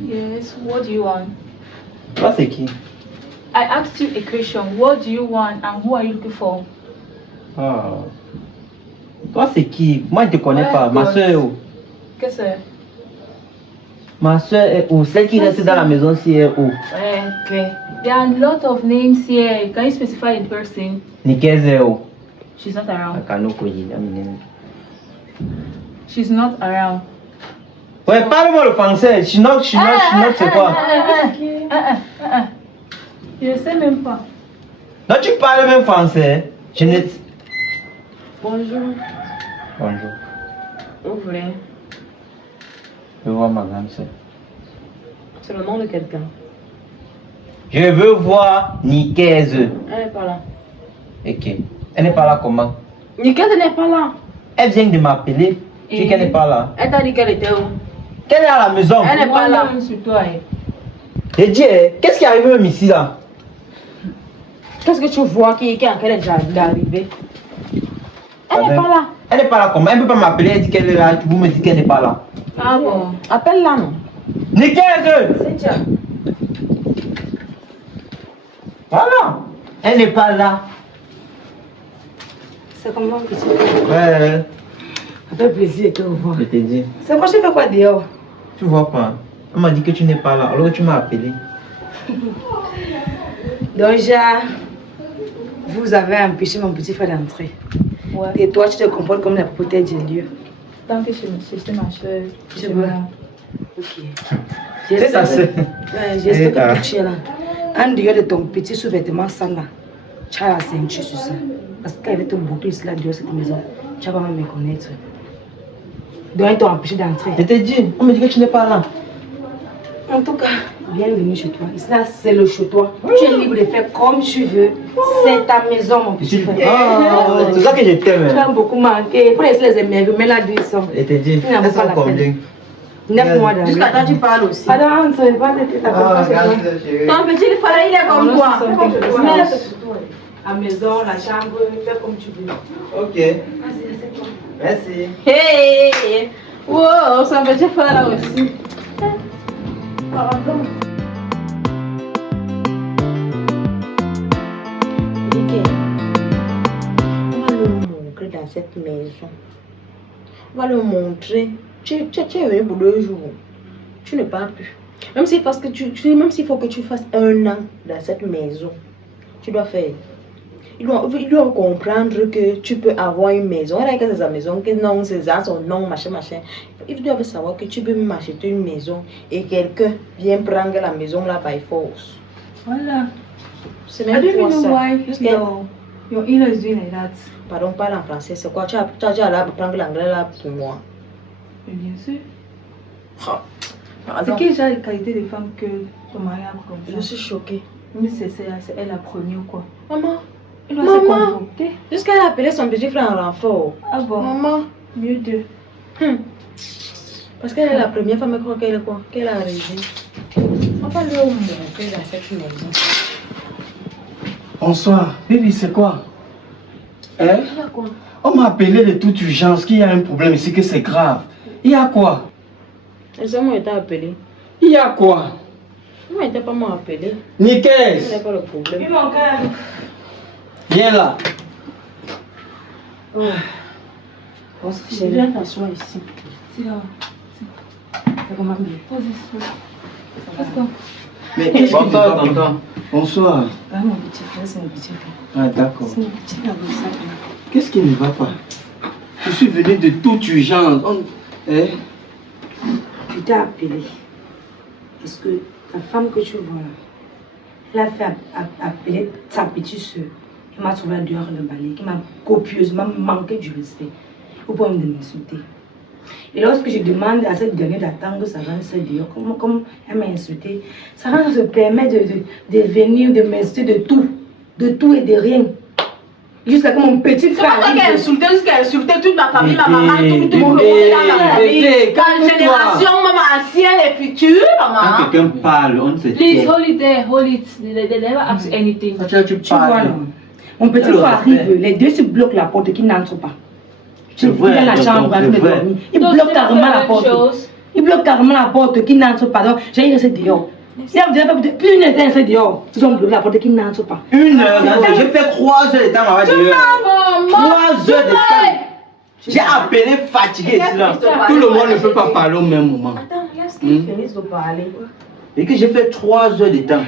Yes, what do you want? Toi, c'est qui? I asked you a question. What do you want and who are you looking for? Ah. Toi, c'est qui? Moi, je ne te connais Ouais, pas. Ma God. soeur est où? Qu'est-ce que c'est? Ma soeur est où? Celle qui reste dans la maison, si est où? Okay. There are a lot of names here. Can you specify the person? Nikel est où? She's not around. She's She's not around. Ouais, parle-moi le français. She not, c'est quoi? Je ne sais même pas. Non, tu parles même français. Je ne... Bonjour. Bonjour. Ouvrez. Je veux voir ma grande soeur. C'est le nom de quelqu'un. Je veux voir Nikaise. Elle n'est pas là. Ok. Elle n'est pas là comment? Nickel n'est pas là. Elle vient de m'appeler. Tu dis qu'elle n'est pas là. Elle t'a dit qu'elle était où? Qu'elle est à la maison. Elle n'est pas là. Sur toi. Et dis, qu'est-ce qui est arrivé même ici là? Qu'est-ce que tu vois qui est en train d'arriver? Elle n'est pas là. Elle n'est pas là comment? Elle ne peut pas m'appeler. Elle dit qu'elle est là. Vous me dites qu'elle n'est pas là. Ah bon? Appelle-la, non? Nikaise! Cynthia. Voilà. Elle n'est pas là. C'est comment petit? Ouais. Ça fait plaisir de te revoir. Je t'ai dit. C'est quoi, je fais quoi dehors? Tu vois pas. On m'a dit que tu n'es pas là. Alors que tu m'as appelé. Donc, vous avez empêché mon petit frère d'entrer. Ouais. Et toi, tu te comportes comme la propriétaire du lieu. Tant que c'est ma soeur. Je vois. Ok. C'est ta soeur. Ouais, j'espère que tu es là. En dehors de ton petit sous-vêtement sale là, tu as la ceinture sur ça. Parce qu'avec ton bouton ici là, dehors de cette maison, tu vas pas me connaître. Donc, ils t'ont empêché d'entrer. Je t'ai dit. On me dit que tu n'es pas là. En tout cas, Bienvenue chez toi. Ici, là, c'est le chez toi. Tu es libre de faire comme tu veux. C'est ta maison, mon petit frère. Ah, c'est ça que je t'aime. Tu as beaucoup manqué. Il faut laisser les émerveilles. Mais là, d'où ils sont. Et te dis, Ils n'en elles vaut pas sont la combien? peine. 9 mois d'âge. Jusqu'à toi, tu parles aussi. Pardon, ça ne va pas être ta Ah, confiance. regarde, chérie. Ton petit frère, il est comme toi. La maison, la chambre, fais comme tu veux. Ok. Merci. Hey! Wow, son petit frère là aussi. Pardon. On va le montrer dans cette maison. On va le montrer. Tu es eu pour 2 jours. Tu ne pars plus. Même si parce que même s'il faut que tu fasses 1 an dans cette maison, tu dois faire. Ils doivent comprendre que tu peux avoir une maison. Elle a que c'est sa maison, que non, c'est ça, son nom, machin. Ils doivent savoir que tu peux m'acheter une maison et quelqu'un vient prendre la maison là by force. Voilà. C'est I même don't pas even know ça. why your in-law is doing like that. Pardon, parle en français. C'est quoi? Tu as là pour prendre l'anglais là pour moi. Mais bien sûr. C'est Pardon. quelle genre de qualité de femme que ton mari a comme Je ça? suis choquée. Mais c'est elle la première ou quoi? Maman, Elle doit se Maman. comporter. jusqu'à elle a appelé son petit frère en renfort. Ah bon? Maman, Mieux de. parce qu'elle est la première femme, elle croit qu'elle est quoi? Qu'elle a arrivé. On va le montrer dans cette maison. Bonsoir. Baby, c'est quoi? Hein? Il y a quoi? On m'a appelé de toute urgence qu'il y a un problème ici, que c'est grave. Il y a quoi? Elles ont été appelées. Il y a quoi? Moi, elle n'était pas moi appelée. Nicaise, Ce n'est pas le problème. Mon cœur. viens là. Chérie, viens t'asseoir ici. C'est là. C'est comment bien. Pose-toi. Pose-toi. Mais qu'est-ce que tu Bonsoir, vas? tonton. Bonsoir. Ah, mon petit frère, c'est mon petit frère. Ah, d'accord. C'est mon petit frère, ça. Qu'est-ce qui ne va pas? Je suis venu de toute urgence. Hein? Je t'ai appelé. Parce que ta femme que tu vois là, elle a fait appeler sa petite soeur. Elle m'a trouvé dehors le balai, qui m'a copieusement manqué du respect. Au point de m'insulter. Et lorsque je demande à cette dernière d'attendre sa grande soeur dehors, comme elle m'a insulté, sa grande se permet de venir, de m'insulter de tout et de rien. Jusqu'à que mon petit C'est frère. pas toi qui as insulté, jusqu'à insulter toute ma famille, ma Bébé, maman, tout le monde bébé, dans la bébé, famille. Dans calme-toi. la génération, même ancienne et future, Quand maman. quelqu'un parle, on se Please tait. hold it there, hold it. They never ask you anything. Quand tu Tu vois parles. là, mon petit Alors, frère arrive, les deux se bloquent la porte qui n'entre pas. C'est Il vrai, dans la tonton, chambre avec c'est me vrai. dormir. Il Donc, bloque c'est carrément pas la même porte. chose. Il bloque carrément la porte qui n'entre pas. Donc, j'ai resté dehors. Il a déjà fait plus d'une heure resté dehors. Ils ont bloqué la porte qui n'entre pas. 1 heure, j'ai fait 3 heures de temps là-bas dehors. Maman, 3 heures de temps. J'ai appelé fatigué ici là. Tout le monde ne peut pas parler au même moment. Attends, laisse-qu'ils finissent de parler. Et que j'ai fait 3 heures de temps.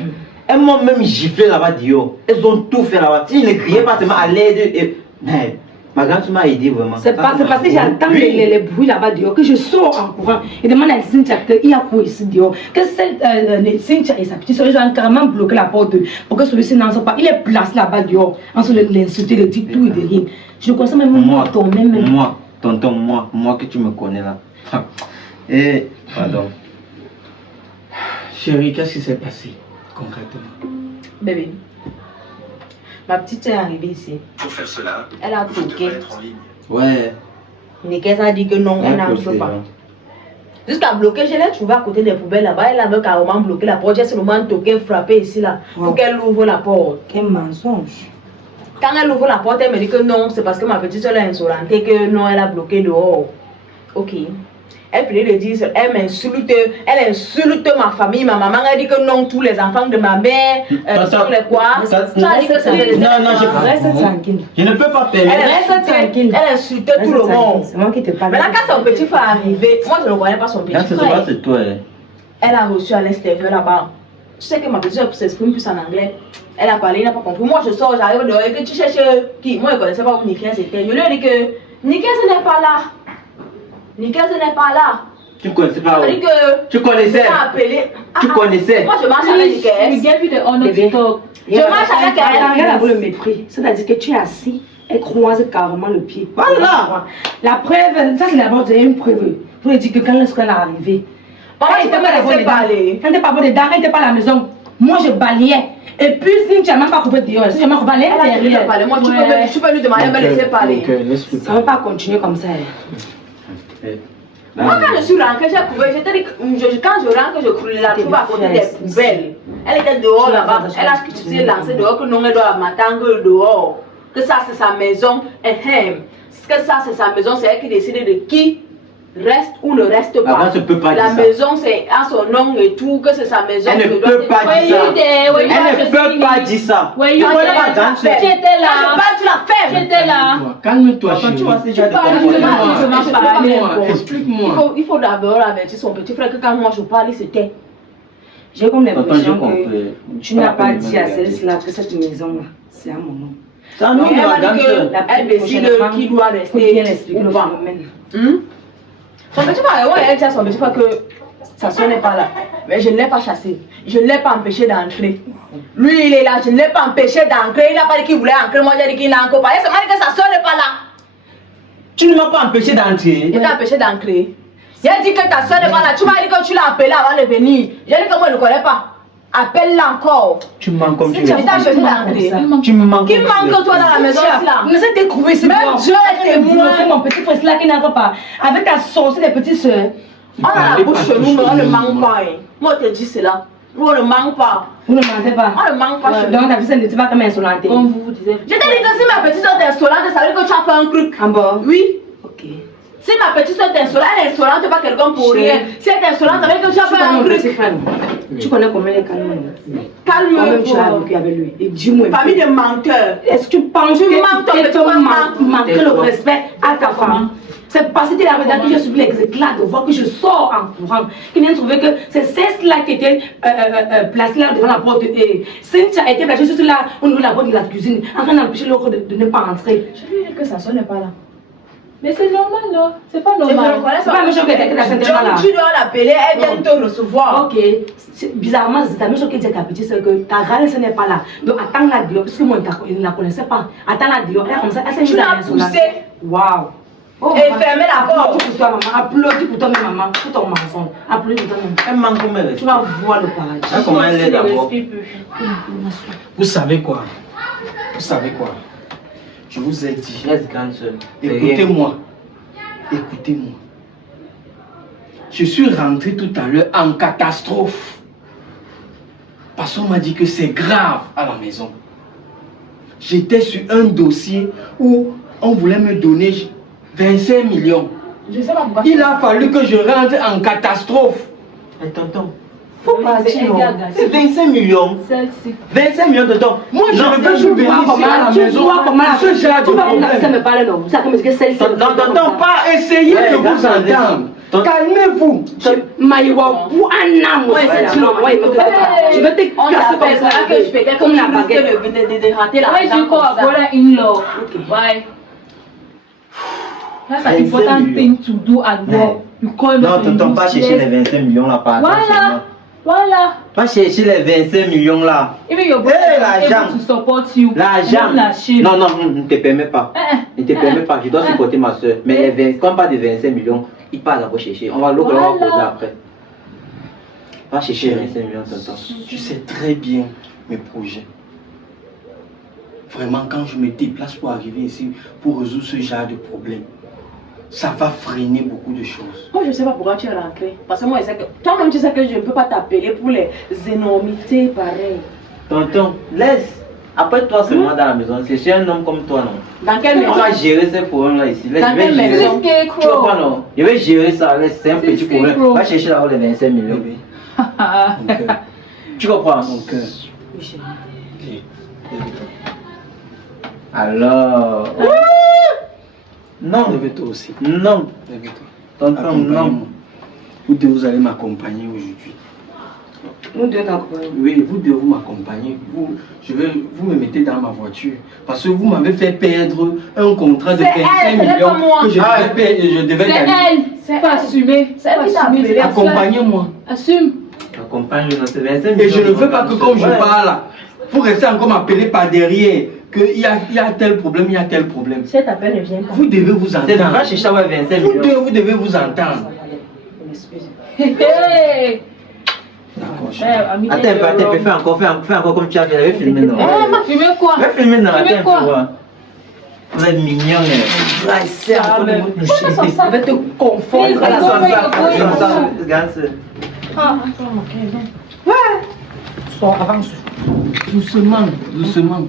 Elles m'ont même giflé là-bas dehors. Elles ont tout fait là-bas. Si je ne criais pas seulement à l'aide. Mais ma grand-mère m'a aidé vraiment. C'est parce que j'entends Oui. les bruits là-bas dehors que je sors en courant et demande à Cynthia qu'il y a quoi ici dehors. Que Cynthia et sa petite soeur, ils ont carrément bloqué la porte pour que celui-ci n'entre pas. Il est placé là-bas dehors. Ensuite, l'insulter, le dit tout et de rien. Je ne connais même Moi, ton même. moi, tonton, moi que tu me connais là. Et, pardon. Chérie, qu'est-ce qui s'est passé concrètement? Bébé, ma petite est arrivée ici. Pour faire cela, Elle a vous toqué. devrez être en ligne. Ouais. Nicaise a dit que non, elle n'entre pas. Jusqu'à bloquer, je l'ai trouvée à côté des poubelles là-bas. Elle avait carrément bloqué la porte. J'ai seulement toqué, frappé ici là, pour qu'elle ouvre la porte. Quel mensonge. Quand elle ouvre la porte, elle me dit que non, c'est parce que ma petite soeur est insolentée, que non, elle a bloqué dehors. Ok. Elle finit de dire, elle insulte ma famille, ma maman a dit que non, tous les enfants de ma mère, sont les quoi. Tu as dit que c'est les Non, non, Reste tranquille. je ne peux pas permettre. Reste tranquille. Elle insultait tout le monde. C'est moi qui te parle. Maintenant, quand son petit frère est arrivé, moi je ne connais pas son petit Là, c'est frère. pas c'est toi. Hein. Elle a reçu à l'extérieur là-bas. Tu sais que ma petite soeur s'exprime plus en anglais. Elle a parlé, il n'a pas compris. Moi je sors, j'arrive dehors et que tu cherches qui. Moi je ne connaissais pas où Nicaise était. Je lui ai dit que Nicaise n'est pas là. Nicaise n'est pas là. Tu connaissais pas. Elle m'a dit que. Tu connaissais. Elle m'a appelé. Tu connaissais. Moi je marche avec please, we Nicaise. gave you the honor Bébé. to talk. Je marche avec Regarde elle. avoir le mépris. C'est-à-dire que tu es assis, elle croise carrément le pied. Voilà. La preuve, ça c'est d'abord une preuve. Pour lui dire que quand est-ce qu'elle est arrivée, Maman, tu peux me laisser parler. Quand t'es pas bon dedans, quand t'es pas à la maison, moi je balayais. Et puis si tu n'as même pas coupé dehors, si tu m'as balayé derrière. Moi, tu peux lui demander de me laisser parler. Ça ne va pas continuer comme ça. Moi, quand je suis rentrée, j'ai trouvé, quand je rentre, je la trouve à côté des poubelles. Elle était dehors là-bas. Elle a lancé dehors que non, elle doit m'attendre dehors. Que ça, c'est sa maison. Que ça, c'est sa maison, c'est elle qui décide de qui reste ou ne reste pas. Avant, tu peux pas dire la ça. maison, c'est à son nom et tout, que c'est sa maison. Elle ne peut pas dire ça. Elle ne peut pas dire ça. Ouais, Tu you vois there. pas dans ce- J'étais là. Tu l'as fait. J'étais là. Calme-toi, chérie. Tu vois, c'est déjà Explique-moi, explique-moi. Il faut d'abord avertir son petit frère que quand moi je parle, il se tait. J'ai comme Attends, l'impression j'ai compris. que tu n'as pas dit à celle-là que cette maison-là, c'est à mon nom. Ça nous Elle va m'a dit dans qu'elle décide qui doit Il faut bien rester expliquer ou le pas. phénomène. Son petit frère, ouais, elle dit à son petit frère que sa soeur n'est pas là. Mais je ne l'ai pas chassé. Je ne l'ai pas empêché d'entrer. Lui, il est là, je ne l'ai pas empêché d'entrer. Il n'a pas dit qu'il voulait entrer. Moi, j'ai dit qu'il n'a encore pas. Il m'a dit que sa soeur n'est pas là. Tu ne m'as pas empêché d'entrer. Il t'a empêché d'entrer. J'ai dit que ta soeur n'est pas là. Tu m'as dit que tu l'as appelée avant de venir. J'ai dit que moi, je ne connais pas. Appelle-la encore. Tu me manques comme tu Il t'a empêché d'entrer. Tu me manques. Qui manque toi dans la maison là? Mais c'est découvert, c'est Même Dieu est témoin. Mon petit frère là qui n'arrive pas. Avec ta sauce, des petites soeurs. On a la bouche chez nous, mais on ne manque pas. Moi, je te dis cela. Nous, on ne manque pas. Vous ne mentez pas. On ne manque pas chez nous. Donc, ta fille, ne dit pas comme insolente. Comme vous disiez. Je t'ai dit que si ma petite soeur est insolente, ça veut dire que tu as fait un truc. En bas. Oui. Ok. Si ma petite soeur est insolente, elle est insolente, pas quelqu'un pour rien. Si elle est insolente, ça veut dire que tu as fait un truc. Tu connais combien de calmes? Calme-toi. Tu as vécu avec lui. Et dis-moi. Famille de menteurs. Est-ce que tu penses Tu que manques ton tu petit frère. manques le respect à ta femme? C'est parce que tu es là que je suis l'exéclat de voir que je sors en courant. Qui vient de trouver que c'est celle-là qui était placée là devant la porte. Et Cynthia a été placée juste là au niveau de la porte de la cuisine, en train d'empêcher l'autre de ne pas entrer. Je lui ai dit que sa soeur n'est pas là. Mais c'est normal, non? C'est pas Je normal. reconnais C'est pas la même chose que la Cynthia là. Tu dois l'appeler, elle vient te recevoir. Ok, bizarrement, c'est la même chose que dit à ta petite soeur que ta grande ce n'est pas là. Donc attends-la dehors, parce que moi je ne la connaissais pas. Attends-la dehors, elle comme ça, elle s'est mise à poussée. Waouh! Et fermez la porte. Applaudis pour toi, maman. Applaudis pour toi, maman. Pour ton mensonge. Applaudis pour toi, maman. Elle manque comme elle. Tu vas voir le paradis. Ah, comment elle est d'abord. Vous savez quoi? Vous savez quoi? Je vous ai dit. Laisse grande soeur. Écoutez-moi. Écoutez-moi. Je suis rentré tout à l'heure en catastrophe. Parce qu'on m'a dit que c'est grave à la maison. J'étais sur un dossier où on voulait me donner 25 millions. Je sais pas pourquoi. Il a fallu que je rentre en catastrophe. Mais tonton, faut Oui, partir. c'est non. égal, C'est 25 millions. Celle-ci. 25 millions, tonton. Moi, je Non, ne veux pas venir ici à la maison. Ce genre de Tu vas problème. me parler, non? Ça comme que celle-ci. Tonton, Pas essayer Ouais, de vous regarde, entendre. tonton. Calmez-vous. Maïwa, ou un âme. Ouais, c'est Non, ouais, je vais te On casser appelle comme ça ça. que je fais Comme la quelque baguette. chose de rater la Why do you call a brother in law? Why? That's an important thing to do at work. You call Non, them tonton, pas chercher les 25 millions là, pas. Voilà. Pas chercher les 25 millions là. Even your brother Hey, is l'argent. able to support you. L'argent. Not lâcher. Non, ne te permets pas. Ne te permets pas. Je dois supporter ma soeur. Mais les 20, quand pas de 25 millions, il part d'abord chercher. On va l'autre, on va Voilà. poser après. Pas chercher les 25 millions, tonton. Tu sais très bien mes projets. Vraiment, quand je me déplace pour arriver ici, pour résoudre ce genre de problème, ça va freiner beaucoup de choses. Moi, je sais pas pourquoi tu es rentré. Parce que moi, je sais que toi-même, tu sais que je ne peux pas t'appeler pour les énormités pareilles. Tonton, laisse. Après toi, c'est moi dans la maison. C'est chez un homme comme toi, non? Dans quelle On maison? va gérer ces problèmes-là ici. Laisse, Dans je vais quelle gérer. maison? Tu vois pas, non? Je vais gérer ça. Laisse, c'est un C'est petit problème. scarecrow. Va chercher là-haut les 25 millions. Bébé, mon cœur, Tu comprends? mon cœur. Alors. Non. Lève-toi aussi. Non. Lève-toi. Tonton, Accompagnez-moi. non. Vous deux, vous allez m'accompagner aujourd'hui. Nous deux t'accompagnons. Oui, vous deux, vous m'accompagnez. Vous me mettez dans ma voiture. Parce que vous m'avez fait perdre un contrat de C'est 25 elle, c'est millions pas moi. que je devais C'est gagner. elle. C'est Faut elle. assumer. C'est elle Faut qui t'a assumer. appelé. C'est la seule. Accompagnez-moi. Assume. Accompagne-le dans ces 25 millions. Et je ne veux pas que comme je Ouais. parle, vous restez encore m'appeler par derrière. Qu'il y a tel problème, il y a tel problème. Si elle t'appelle, ne viens pas. Vous devez vous C'est va entendre. chercher à 25 Vous millions. deux, vous devez vous entendre. M'excuse. Hey! D'accord, Eh, chérie. Amine, Attends, you're attends, wrong. fais encore comme tu as fait. J'avais filmé, non? Eh, m'a filmé quoi? J'avais filmé, non? Filmé Attends, quoi? tu vois. Vous êtes mignonne. Là, c'est Ah, encore mais- de votre Pourquoi chérie. ça sent ça? Je vais te confondre. Please, Là, go ça, away, ça, go ça, away. ça, ça. Regarde ça. Ah, Sors, avance. Doucement, doucement.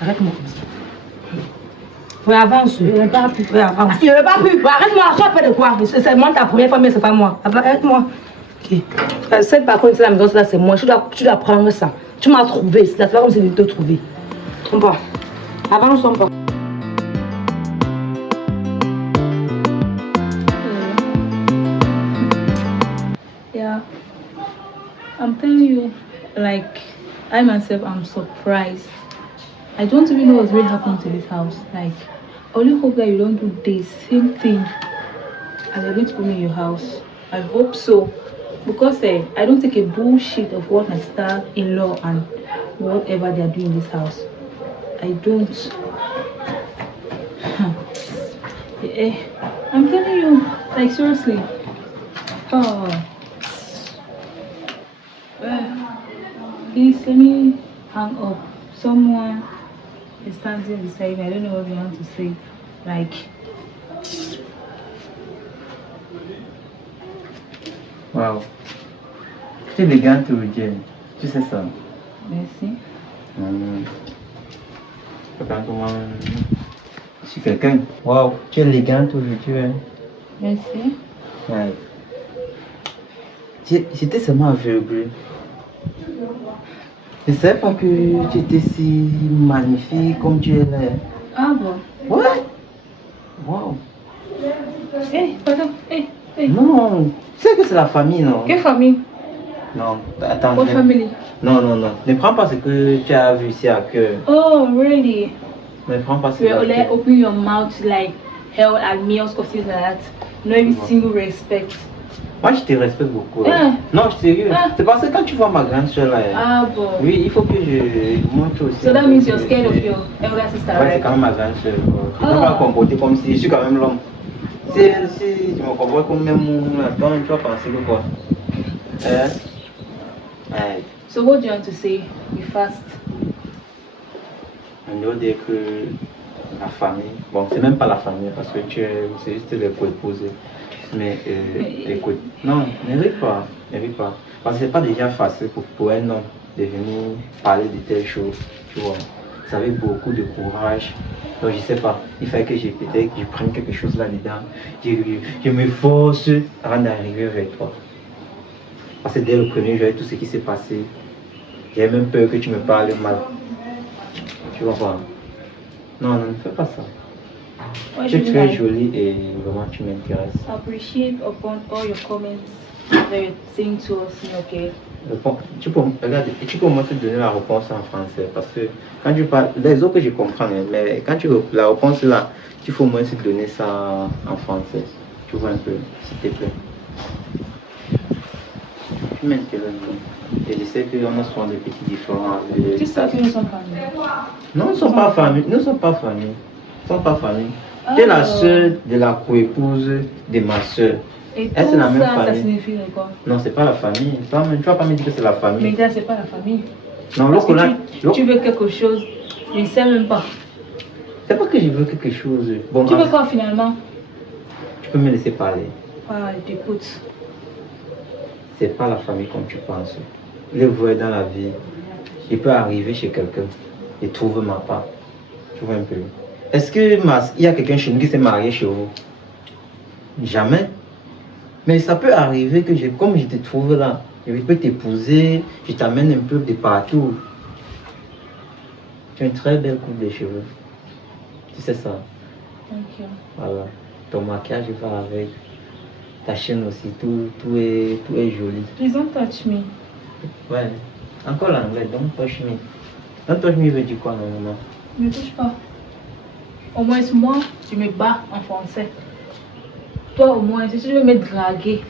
Arrête-moi comme ça. Oui, avance. je n'ai pas pu. Oui, avance. Je ne veux pas plus. Arrête-moi, arrête de quoi? C'est moi ta première fois, mais c'est pas moi. Arrête-moi. Ok. Cette par contre, la maison, là, c'est moi. Tu dois prendre ça. Tu m'as trouvé. C'est pas comme si je te trouver. On va. Avance, on va. Yeah. I'm telling you, like, I myself am surprised. I don't even know what's really happening to this house. Like, I only hope that you don't do the same thing as you're going to put me in your house. I hope so. Because I don't take a bullshit of what my star-in-law and whatever they are doing in this house. I don't. I'm telling you, like, seriously. Oh. Please let me hang up. Someone is standing beside me. I don't know what you want to say. Like, Wow. Tu es élégante aujourd'hui. Tu sais ça. merci. Comment je suis quelqu'un. Wow. Tu es élégante aujourd'hui. Hein. Merci. Ouais. J'étais seulement aveuglé. Je ne savais pas que tu étais si magnifique comme tu es là. Ah bon? Ouais. Wow. Pardon. Non. Tu sais que c'est la famille, non? Quelle famille? Non. Attends. What family? Non. Ne prends pas ce que tu as vu ici à cœur. Oh, really? Ne prends pas ce You que tu as like open your mouth like hell at me or something like that. No even single respect. Moi, je te respecte beaucoup. Ah. Non, sérieux. Ah. C'est parce que quand tu vois ma grande soeur là, Ah bon? oui, il faut que je montre aussi. So that means you're scared of your elder sister, Ouais, c'est right? quand même ma grande soeur. Je ne peux Ah. pas me comporter comme si je suis quand même l'homme. Si je me comporte comme même mon attends, tu vas penser que quoi? Ouais. So what do you want to say? Be fast. On doit dire que la famille, bon, c'est même pas la famille parce que c'est juste les co-épousés. Mais écoute, non, ne ris pas. Parce que c'est pas déjà facile pour un homme de venir parler de telles choses, tu vois. C'est avec beaucoup de courage. Donc je sais pas, il fallait que peut-être que je prenne quelque chose là-dedans. Je me force avant d'arriver vers toi. Parce que dès le premier jour, tout ce qui s'est passé, j'ai même peur que tu me parles mal. Tu vois pas? Non, ne fais pas ça. What Tu es should you très like? jolie et vraiment tu m'intéresses. Appreciate upon all your comments that you're saying to us, okay? Tu peux me donner la réponse en français parce que quand tu parles, les autres je comprends, hein, mais quand tu la réponse là, il faut au moins se donner ça en français. Tu vois un peu, s'il te plaît. Tu m'intéresses. Et je sais qu'on a souvent des petits différends. Tu sais que nous sommes familles. Non, nous ne sommes pas famille. Nous ne sommes pas famille. Nous ne sommes pas famille. Tu es la soeur de la coépouse de ma soeur. Et tout Elle, c'est la même ça, ça famille. signifie quoi? Non, c'est pas la famille. Tu vas pas me dire que c'est la Mais famille. là, c'est pas la famille. Non, Parce que l'autre là, tu veux quelque chose, je ne sais même pas. c'est pas que je veux quelque chose. Bon, Tu veux quoi finalement? tu peux me laisser parler. Ah, je t'écoute. C'est pas la famille comme tu penses. Le vrai dans la vie, il peut arriver chez quelqu'un et trouver ma part. Tu vois un peu. Est-ce que il y a quelqu'un chez nous qui s'est marié chez vous? Jamais. Mais ça peut arriver que comme je te trouve là, je peux t'épouser, je t'amène un peu de partout. Tu as une très belle coupe de cheveux. Tu sais ça? Ok. Voilà. Ton maquillage va avec. Ta chaîne aussi, tout est joli. Please don't touch me. Ouais. Encore l'anglais, don't touch me. Don't touch me veut dire quoi normalement? Ne me touche pas. Au moins, moi, tu me bats en français. Toi, au moins, si tu veux me draguer,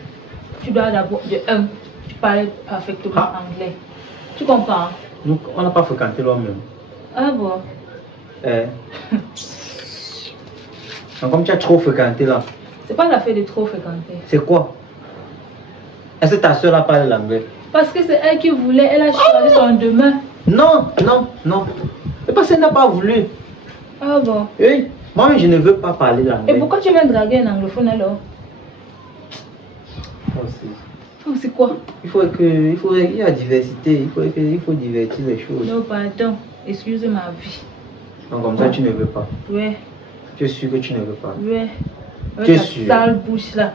tu dois d'abord, tu parles parfaitement anglais. Tu comprends? Donc, on n'a pas fréquenté l'homme même. Ah bon? Donc, comme tu as trop fréquenté là, C'est pas l'affaire de trop fréquenter. c'est quoi? Est-ce que ta soeur a parlé l'anglais? Parce que c'est elle qui voulait, elle a choisi son demain. Non. C'est parce qu'elle n'a pas voulu. Ah bon? Oui. Moi, je ne veux pas parler Et l'anglais. pourquoi tu veux draguer un anglophone alors? C'est quoi? Il y a diversité, il faut divertir les choses. Non, pardon. Excuse ma vie. Donc comme ça, tu ne veux pas. Ouais. Tu es sûr que tu ne veux pas? Ouais. Tu es Avec sûr? ta sale bouche là.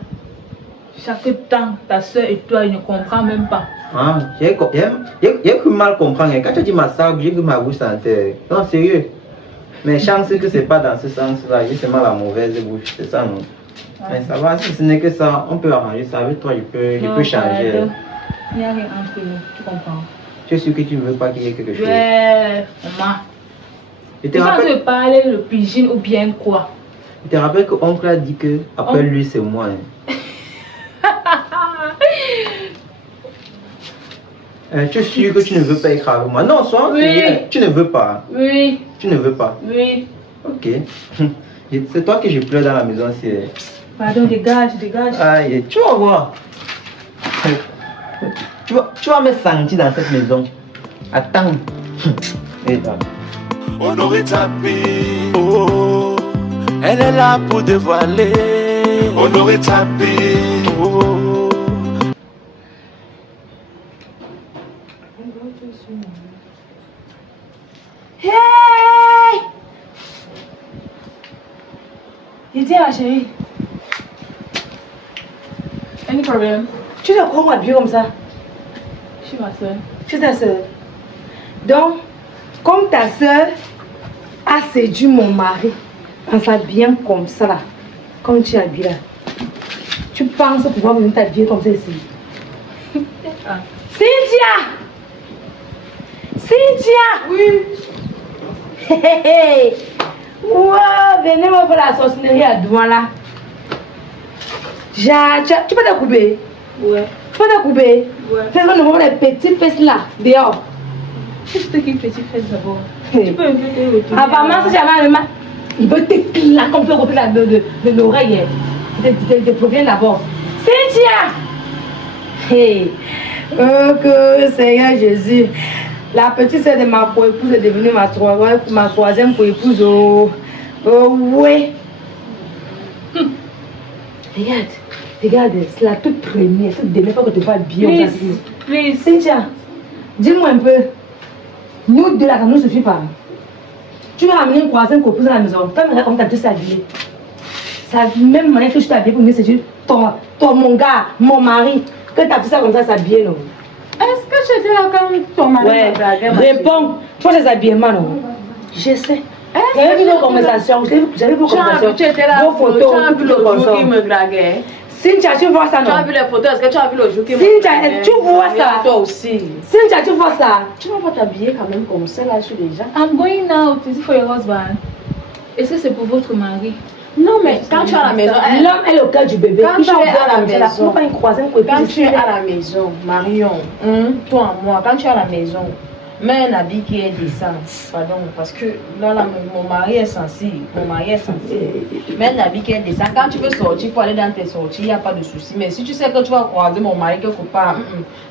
Chaque temps, ta soeur et toi, ils ne comprennent même pas. Ah, j'ai cru mal comprendre. Quand tu as dit ma sale, j'ai cru ma bouche sentait. Non, sérieux. Mais chance que c'est pas dans ce sens-là. J'ai seulement la mauvaise bouche, c'est ça, non? Mais ça va, si ce n'est que ça, on peut arranger ça. Avec toi, je peux changer. Pardon. Il n'y a rien entre nous, tu comprends? Tu es sûr que tu ne veux pas qu'il y ait quelque chose? Ouais, maman. Je Tu te vas te rappelle, parler le pidgin ou bien quoi? je te rappelle que oncle a dit que après lui, c'est moi. Hein. Tu es sûr que tu ne veux pas être avec moi? Non, sois sérieux. Tu ne veux pas. Oui. Tu ne veux pas. Oui. Ok. C'est toi que je pleure dans la maison. Pardon, dégage. Aïe, tu vas voir. Tu vas me sentir dans cette maison. Attends. Et là. Honoré Tapi, oh, elle est là pour dévoiler. Honoré Tapi, oh. Hey! Il dit ma chérie. Any problème? Tu te crois m'habiller comme ça? Je suis ma soeur. Je suis ta soeur. Donc, comme ta soeur a séduit mon mari en s'habillant comme ça là, comme tu es habillée là, tu penses pouvoir venir t'habiller comme ça ici? Ah. Cynthia! Cynthia! Oui! Hey, hey. Wow, venez me faire la sorcellerie à Douan là. Tu peux te couper? Ouais. Tu peux te couper? Ouais. Fais-moi le moment des petits fesses là, dehors. Qu'est-ce que tu petit fais d'abord? Tu peux un peu te retourner. Apparemment, si j'avais un main, il veut te claquer comme ça au côté de l'oreille. Te proviens d'abord. Cynthia! Hey! Oh, que Seigneur Jésus! La petite sœur de ma co-épouse est devenue ma troisième co-épouse. Oh, ouais! Regarde, c'est la toute première. C'est la dernière fois que tu vas bien. Please. Cynthia, dis-moi un peu. Nous deux là, ça ne nous suffit pas. Tu vas amener une troisième copine à la maison. Toi, regarde comme tu as tout s'habillé. C'est la même manière que je t'ai habillé pour venir séduire mon gars, mon mari. Que tu as tout ça comme ça s'habiller, non? Est-ce que tu étais là quand ton mari Ouais, m'a dragué? réponds. Tu vois ces habillements, non? Je sais. J'avais vu nos conversations. J'avais vu vos conversations. Tu étais là, vos photos. tu as vu le jour qui me draguait. Cynthia, tu vois ça, non? Tu as vu les photos, est-ce que tu as vu le jour qui me Cynthia, draguait? tu vois ça? Toi aussi. Cynthia, tu vois ça? Tu vas pas t'habiller quand même comme ça là sur les gens. I'm going now to see for your husband. Est-ce que c'est pour votre mari? Non, mais quand tu es à la maison, L'homme est le cœur du bébé. Quand tu es à la maison, quand tu es à la maison, Marion, toi et moi, quand tu es à la maison, mets un habit qui est décent. Pardon, parce que là, mon mari est sensible. Mets un habit qui est décent. Quand tu veux sortir, il faut aller dans tes sorties, il n'y a pas de souci. Mais si tu sais que tu vas croiser mon mari quelque part,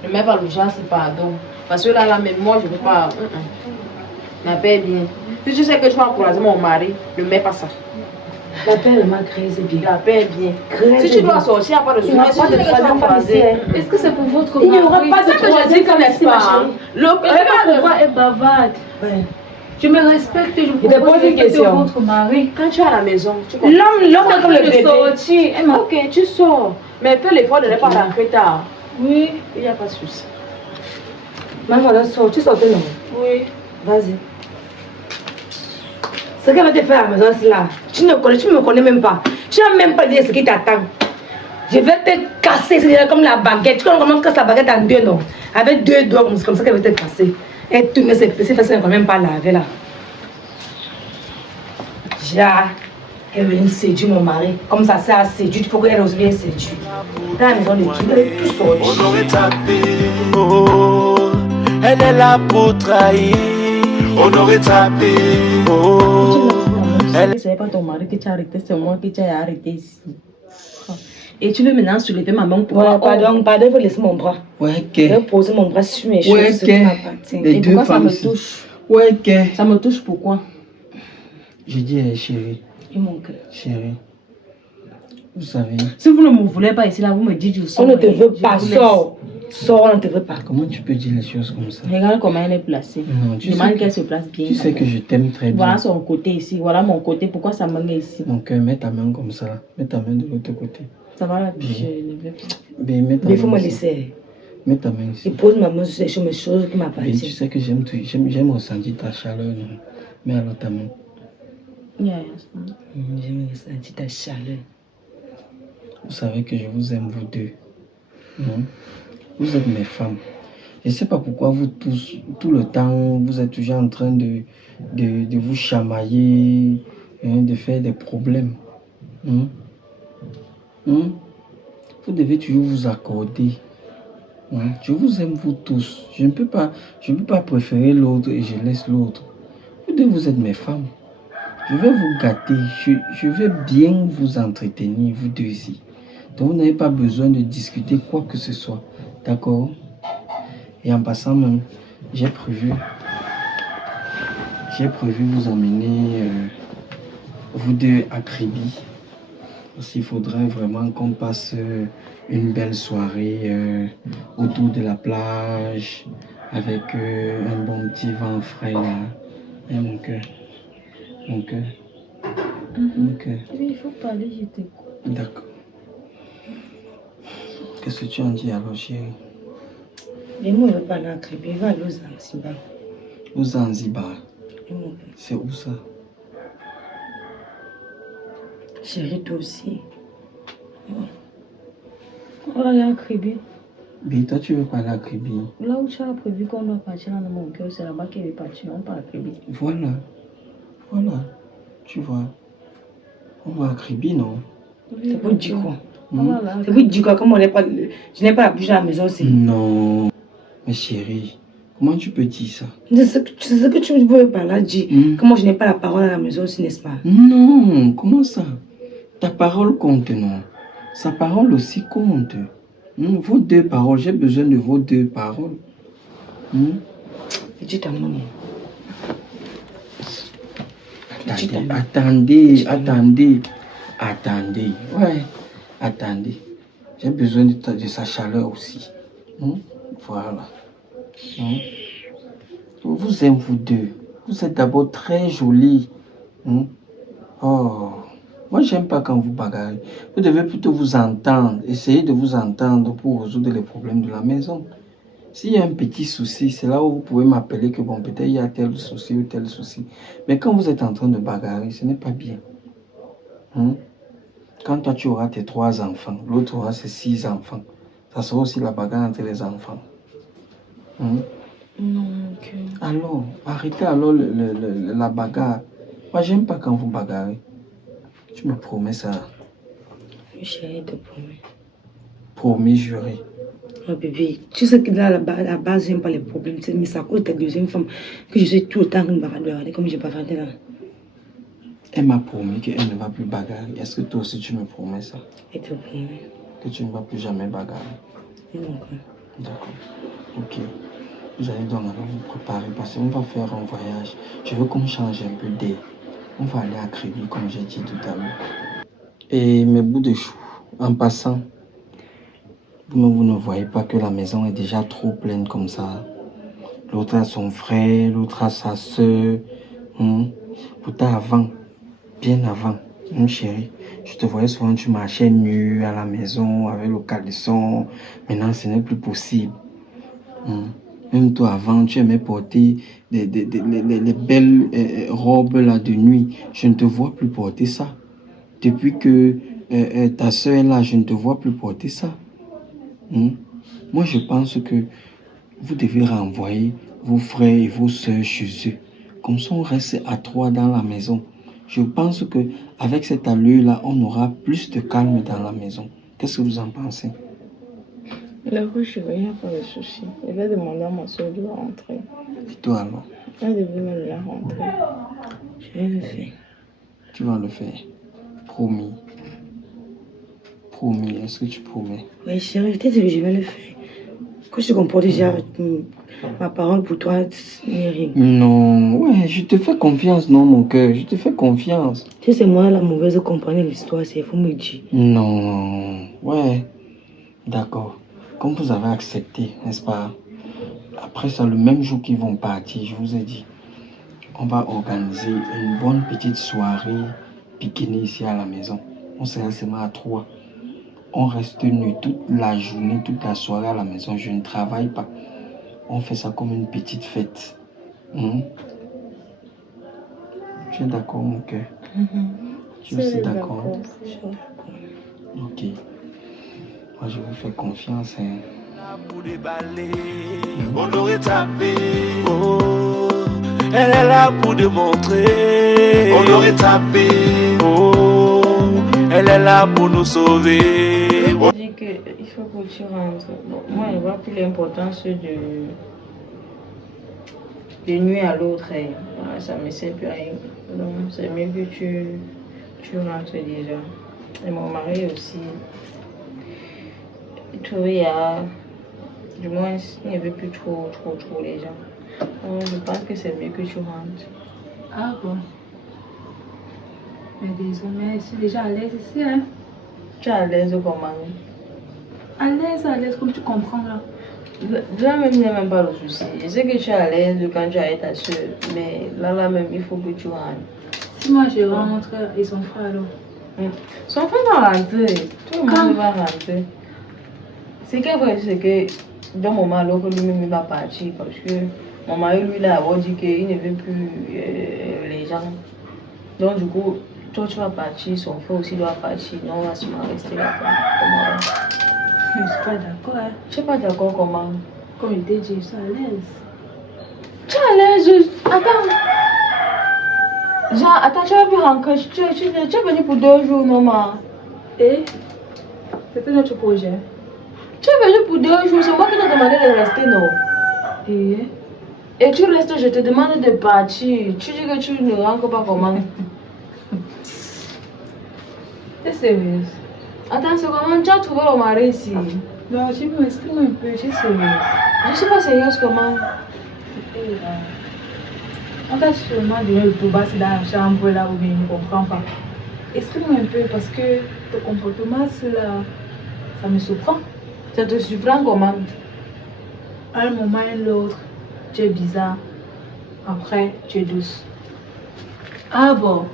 ne mets pas le genre, c'est pardon. Parce que là, même moi, je ne veux pas. M'appelle bien. Si tu sais que tu vas croiser mon mari, ne mets pas ça. La paix m'a créé, c'est bien. La paix est bien. Si tu dois sortir, il n'y a pas de souci. Mais si tu sais que tu vas croiser, est-ce que c'est pour votre mari? Il n'y aura pas de troisième comme n'est-ce pas? Le voix est bavarde. Ouais. Je me respecte et je te pose une question. Votre mari. Quand tu es à la maison, tu comprends. L'homme est comme le bébé. Sortir. Ok, tu sors. Mais fais l'effort de ne pas rentrer tard. Oui. Il n'y a pas de souci. Maman, là, sors. Tu sortais, non? Oui. Vas-y. Ce qu'elle va te faire à la maison, c'est là. Tu ne me connais même pas. Tu n'as même pas dit ce qui t'attend. Je vais te casser, c'est comme la baguette. Tu connais comment on casse la baguette en deux, non? Avec deux doigts, comme ça qu'elle va te casser. Et tourner ses fesses, elle ne quand même pas laver là. Elle veut séduire mon mari. Comme ça, c'est à séduire. Il faut qu'elle ose bien séduire. Dans la maison de qui? Elle est tout sortie. Honoré Tapi, oh, elle est là pour trahir. Honoré Tapi, oh. Ce n'est pas ton mari qui t'a arrêté, c'est moi qui t'ai arrêté ici. Et tu veux maintenant soulever ma main pour Ouais, moi. pardon, il faut laisser mon bras. Ouais, Je vais que. poser mon bras sur mes choses, Ouais, ce qui m'appartient. Les Et deux pourquoi ça femmes me ici. touche? Ouais, que. Ça me touche pourquoi? J'ai dit, chérie, Et mon cœur. chérie, vous savez, Si vous ne me voulez pas ici, là, vous me dites je sors. On ne te veut Je pas, vous laisse. sors. Sors, on ne te veut pas. comment tu peux dire les choses comme ça? Regarde comment elle est placée. Non, tu Demande sais, qu'elle se place bien. tu sais que je t'aime très bien. Voilà son côté ici, voilà mon côté. Pourquoi ça me met ici? Mon cœur, mets ta main comme ça. Mets ta main de l'autre côté. Ça va là, Oui. je ne veux pas. Ben, mets ta Mais il faut main me ici. laisser. Mets ta main Il ici. pose ma main sur mes choses qui Ben, tu m'appartiennent. sais que j'aime ressentir ta chaleur. Non? Mets alors ta main. Yeah. J'aime ressentir ta chaleur. Vous savez que je vous aime, vous deux. Non? Vous êtes mes femmes. Je ne sais pas pourquoi vous tous, tout le temps, vous êtes toujours en train de vous chamailler, hein, de faire des problèmes. Hein? Hein? Vous devez toujours vous accorder. Hein? Je vous aime, vous tous. Je ne peux pas préférer l'autre et je laisse l'autre. Vous deux, vous êtes mes femmes. Je vais vous gâter. Je vais bien vous entretenir, vous deux ici. Donc, vous n'avez pas besoin de discuter quoi que ce soit. D'accord? Et en passant même, j'ai prévu vous emmener, vous deux, à Kribi. Parce qu'il faudrait vraiment qu'on passe une belle soirée autour de la plage, avec un bon petit vent frais là. Et mon cœur. Mon cœur. Mon cœur. Oui, il faut parler, je t'écoute. D'accord. Qu'est-ce que tu en dis alors, chérie? Mais moi, je ne veux pas aller à Kribi, je vais aller aux Zanzibar. Aux Zanzibar. Et mon cœur. C'est où ça? Chérie, toi aussi. On va aller à Kribi. Mais toi, tu veux pas aller à Kribi? Là où tu as prévu qu'on doit partir dans mon cœur, c'est là-bas qu'elle est partie. On part à Kribi. Voilà. Voilà. Tu vois. On va à Kribi, non? C'est pour dire quoi? On va là. C'est pour dire quoi? Comme on n'est pas, je n'ai pas la bouche à la maison aussi. Non. Mais chérie, comment tu peux dire ça? C'est ce que tu veux par là dire. Comment je n'ai pas la parole à la maison aussi, n'est-ce pas? Non, comment ça? Ta parole compte, non? Sa parole aussi compte. Vos deux paroles, j'ai besoin de vos deux paroles. Dis ta maman. Attendez. Ouais, attendez. J'ai besoin de sa chaleur aussi. Voilà. Je vous aime, vous deux. Vous êtes d'abord très jolis. Oh, moi j'aime pas quand vous bagarrez. Vous devez plutôt vous entendre. Essayez de vous entendre pour résoudre les problèmes de la maison. S'il y a un petit souci, c'est là où vous pouvez m'appeler que bon, peut-être il y a tel souci ou tel souci. Mais quand vous êtes en train de bagarrer, ce n'est pas bien. Quand toi tu auras tes 3 enfants, l'autre aura ses 6 enfants, ça sera aussi la bagarre entre les enfants. Non, ok. Alors, arrêtez alors la bagarre. Moi, j'aime pas quand vous bagarrez. Tu me promets ça? Oui, chérie, te promets. Promis, juré. Oh bébé, tu sais que là, à la base, j'aime pas les problèmes. Mais c'est à cause de ta deuxième femme que je suis tout le temps une bavarde, comme je bavardais là. Elle m'a promis qu'elle ne va plus bagarrer. Est-ce que toi aussi tu me promets ça? Elle te promet. Que tu ne vas plus jamais bagarrer. Oui, mon cœur. D'accord. Ok. Vous allez donc alors vous préparer parce qu'on va faire un voyage. Je veux qu'on change un peu d'air. On va aller à Kribi comme j'ai dit tout à l'heure. Et mes bouts de chou, en passant, vous ne voyez pas que la maison est déjà trop pleine comme ça. L'autre a son frère, l'autre a sa soeur. Pourtant avant, bien avant, mon chéri, je te voyais souvent, tu marchais nu à la maison avec le caleçon. Maintenant, ce n'est plus possible. Même toi, avant, tu aimais porter les belles robes là, de nuit. Je ne te vois plus porter ça. Depuis que ta soeur est là, je ne te vois plus porter ça. Moi, je pense que vous devez renvoyer vos frères et vos soeurs chez eux. Comme ça, on reste à 3 dans la maison. Je pense qu'avec cette allure-là, on aura plus de calme dans la maison. Qu'est-ce que vous en pensez? D'accord, je vais, il n'y a pas de souci. Je vais demander à ma soeur de rentrer. Et toi alors? Elle devait même la rentrer. Je vais le faire. Tu vas le faire. Promis. promis? Est-ce que tu promets? Oui, chérie, je t'ai dit que je vais le faire. Que je comprends déjà ma parole pour toi, n'est rien. Non, ouais, je te fais confiance, non, mon cœur, je te fais confiance. Tu sais, c'est moi la mauvaise de comprendre l'histoire, c'est faut me dire. Non, ouais, d'accord. Comme vous avez accepté, n'est-ce pas? Après ça, le même jour qu'ils vont partir, je vous ai dit, on va organiser une bonne petite soirée pique-nique ici à la maison. On sera seulement à 3. On reste nu toute la journée, toute la soirée à la maison. Je ne travaille pas. On fait ça comme une petite fête. Tu es d'accord, mon cœur? Tu es aussi d'accord? Ok. Moi, je vous fais confiance. Pour déballer, on aurait tapé. Oh, elle est là pour démontrer. On aurait tapé. Oh, elle est là pour nous sauver. Je dis qu'il faut que tu rentres. Bon, moi, je vois plus l'importance de nuit à l'autre. Voilà, ça me sert plus à rien. Donc, c'est mieux que tu rentres déjà. Et mon mari aussi. Il y a. Du moins, il n'y avait plus trop les gens. Donc, je pense que c'est mieux que tu rentres. Ah bon? Mais désolé, je suis déjà à l'aise ici, hein? Tu es à l'aise comment? À l'aise, comme tu comprends là. Là même, il n'y a même pas le souci. Je sais que tu es à l'aise quand tu as ta soeur, mais là même, il faut que tu rentres. Si moi je rentre, et son frère alors? Son frère va rentrer. Tout le monde va rentrer. C'est que dans mon moment, alors que lui-même va partir, parce que mon mari, lui, là, a dit qu'il ne veut plus les gens. Donc, du coup, toi, tu vas partir, son frère aussi doit partir. Non, on va seulement rester là. Comment? Je ne suis pas d'accord, hein? Je ne suis pas d'accord comment? Comme je t'ai dit, je suis à l'aise. Tu es à l'aise? Attends. Genre, attends, tu as pu rentrer. Tu es venu pour 2 jours, non, ma? Et c'était notre projet. Tu es venu pour 2 jours, c'est moi qui t'ai demandé de rester, non? Et tu restes, je te demande de partir. Tu dis que tu ne rentres pas comment? T'es sérieuse? Attends, c'est comment tu as trouvé le mari ici? Non, je m'exprime un peu, je suis sérieuse. Je suis pas sérieuse comment? On t'a sûrement donné le tout bas dans la chambre là où il ne comprend pas. Exprime un peu parce que ton comportement, là, ça me surprend. Ça te surprend comment? À un moment et l'autre, tu es bizarre. Après, tu es douce. Ah bon?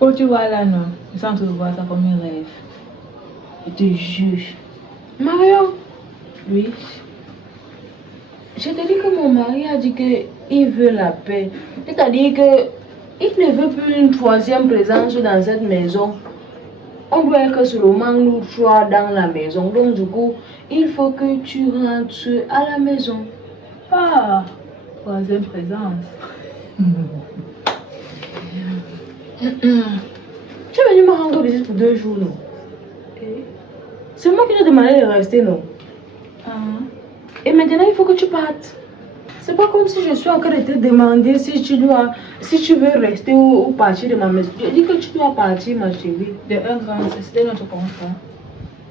Quand tu vois là, non, je sens te voir ça comme un rêve. Je te jure. Marion? Oui? Je te dis que mon mari a dit qu'il veut la paix. C'est-à-dire qu'il ne veut plus une 3e présence dans cette maison. On doit être seulement nous 3 dans la maison. Donc du coup, il faut que tu rentres à la maison. Ah, 3e présence. Tu es venu me rendre visite pour 2 jours, non? C'est moi qui t'ai demandé de rester, non? Et maintenant, il faut que tu partes. C'est pas comme si je suis en train de te demander si tu veux rester ou partir de ma maison. Je dis que tu dois partir, ma chérie. De un grand, c'était notre contrat.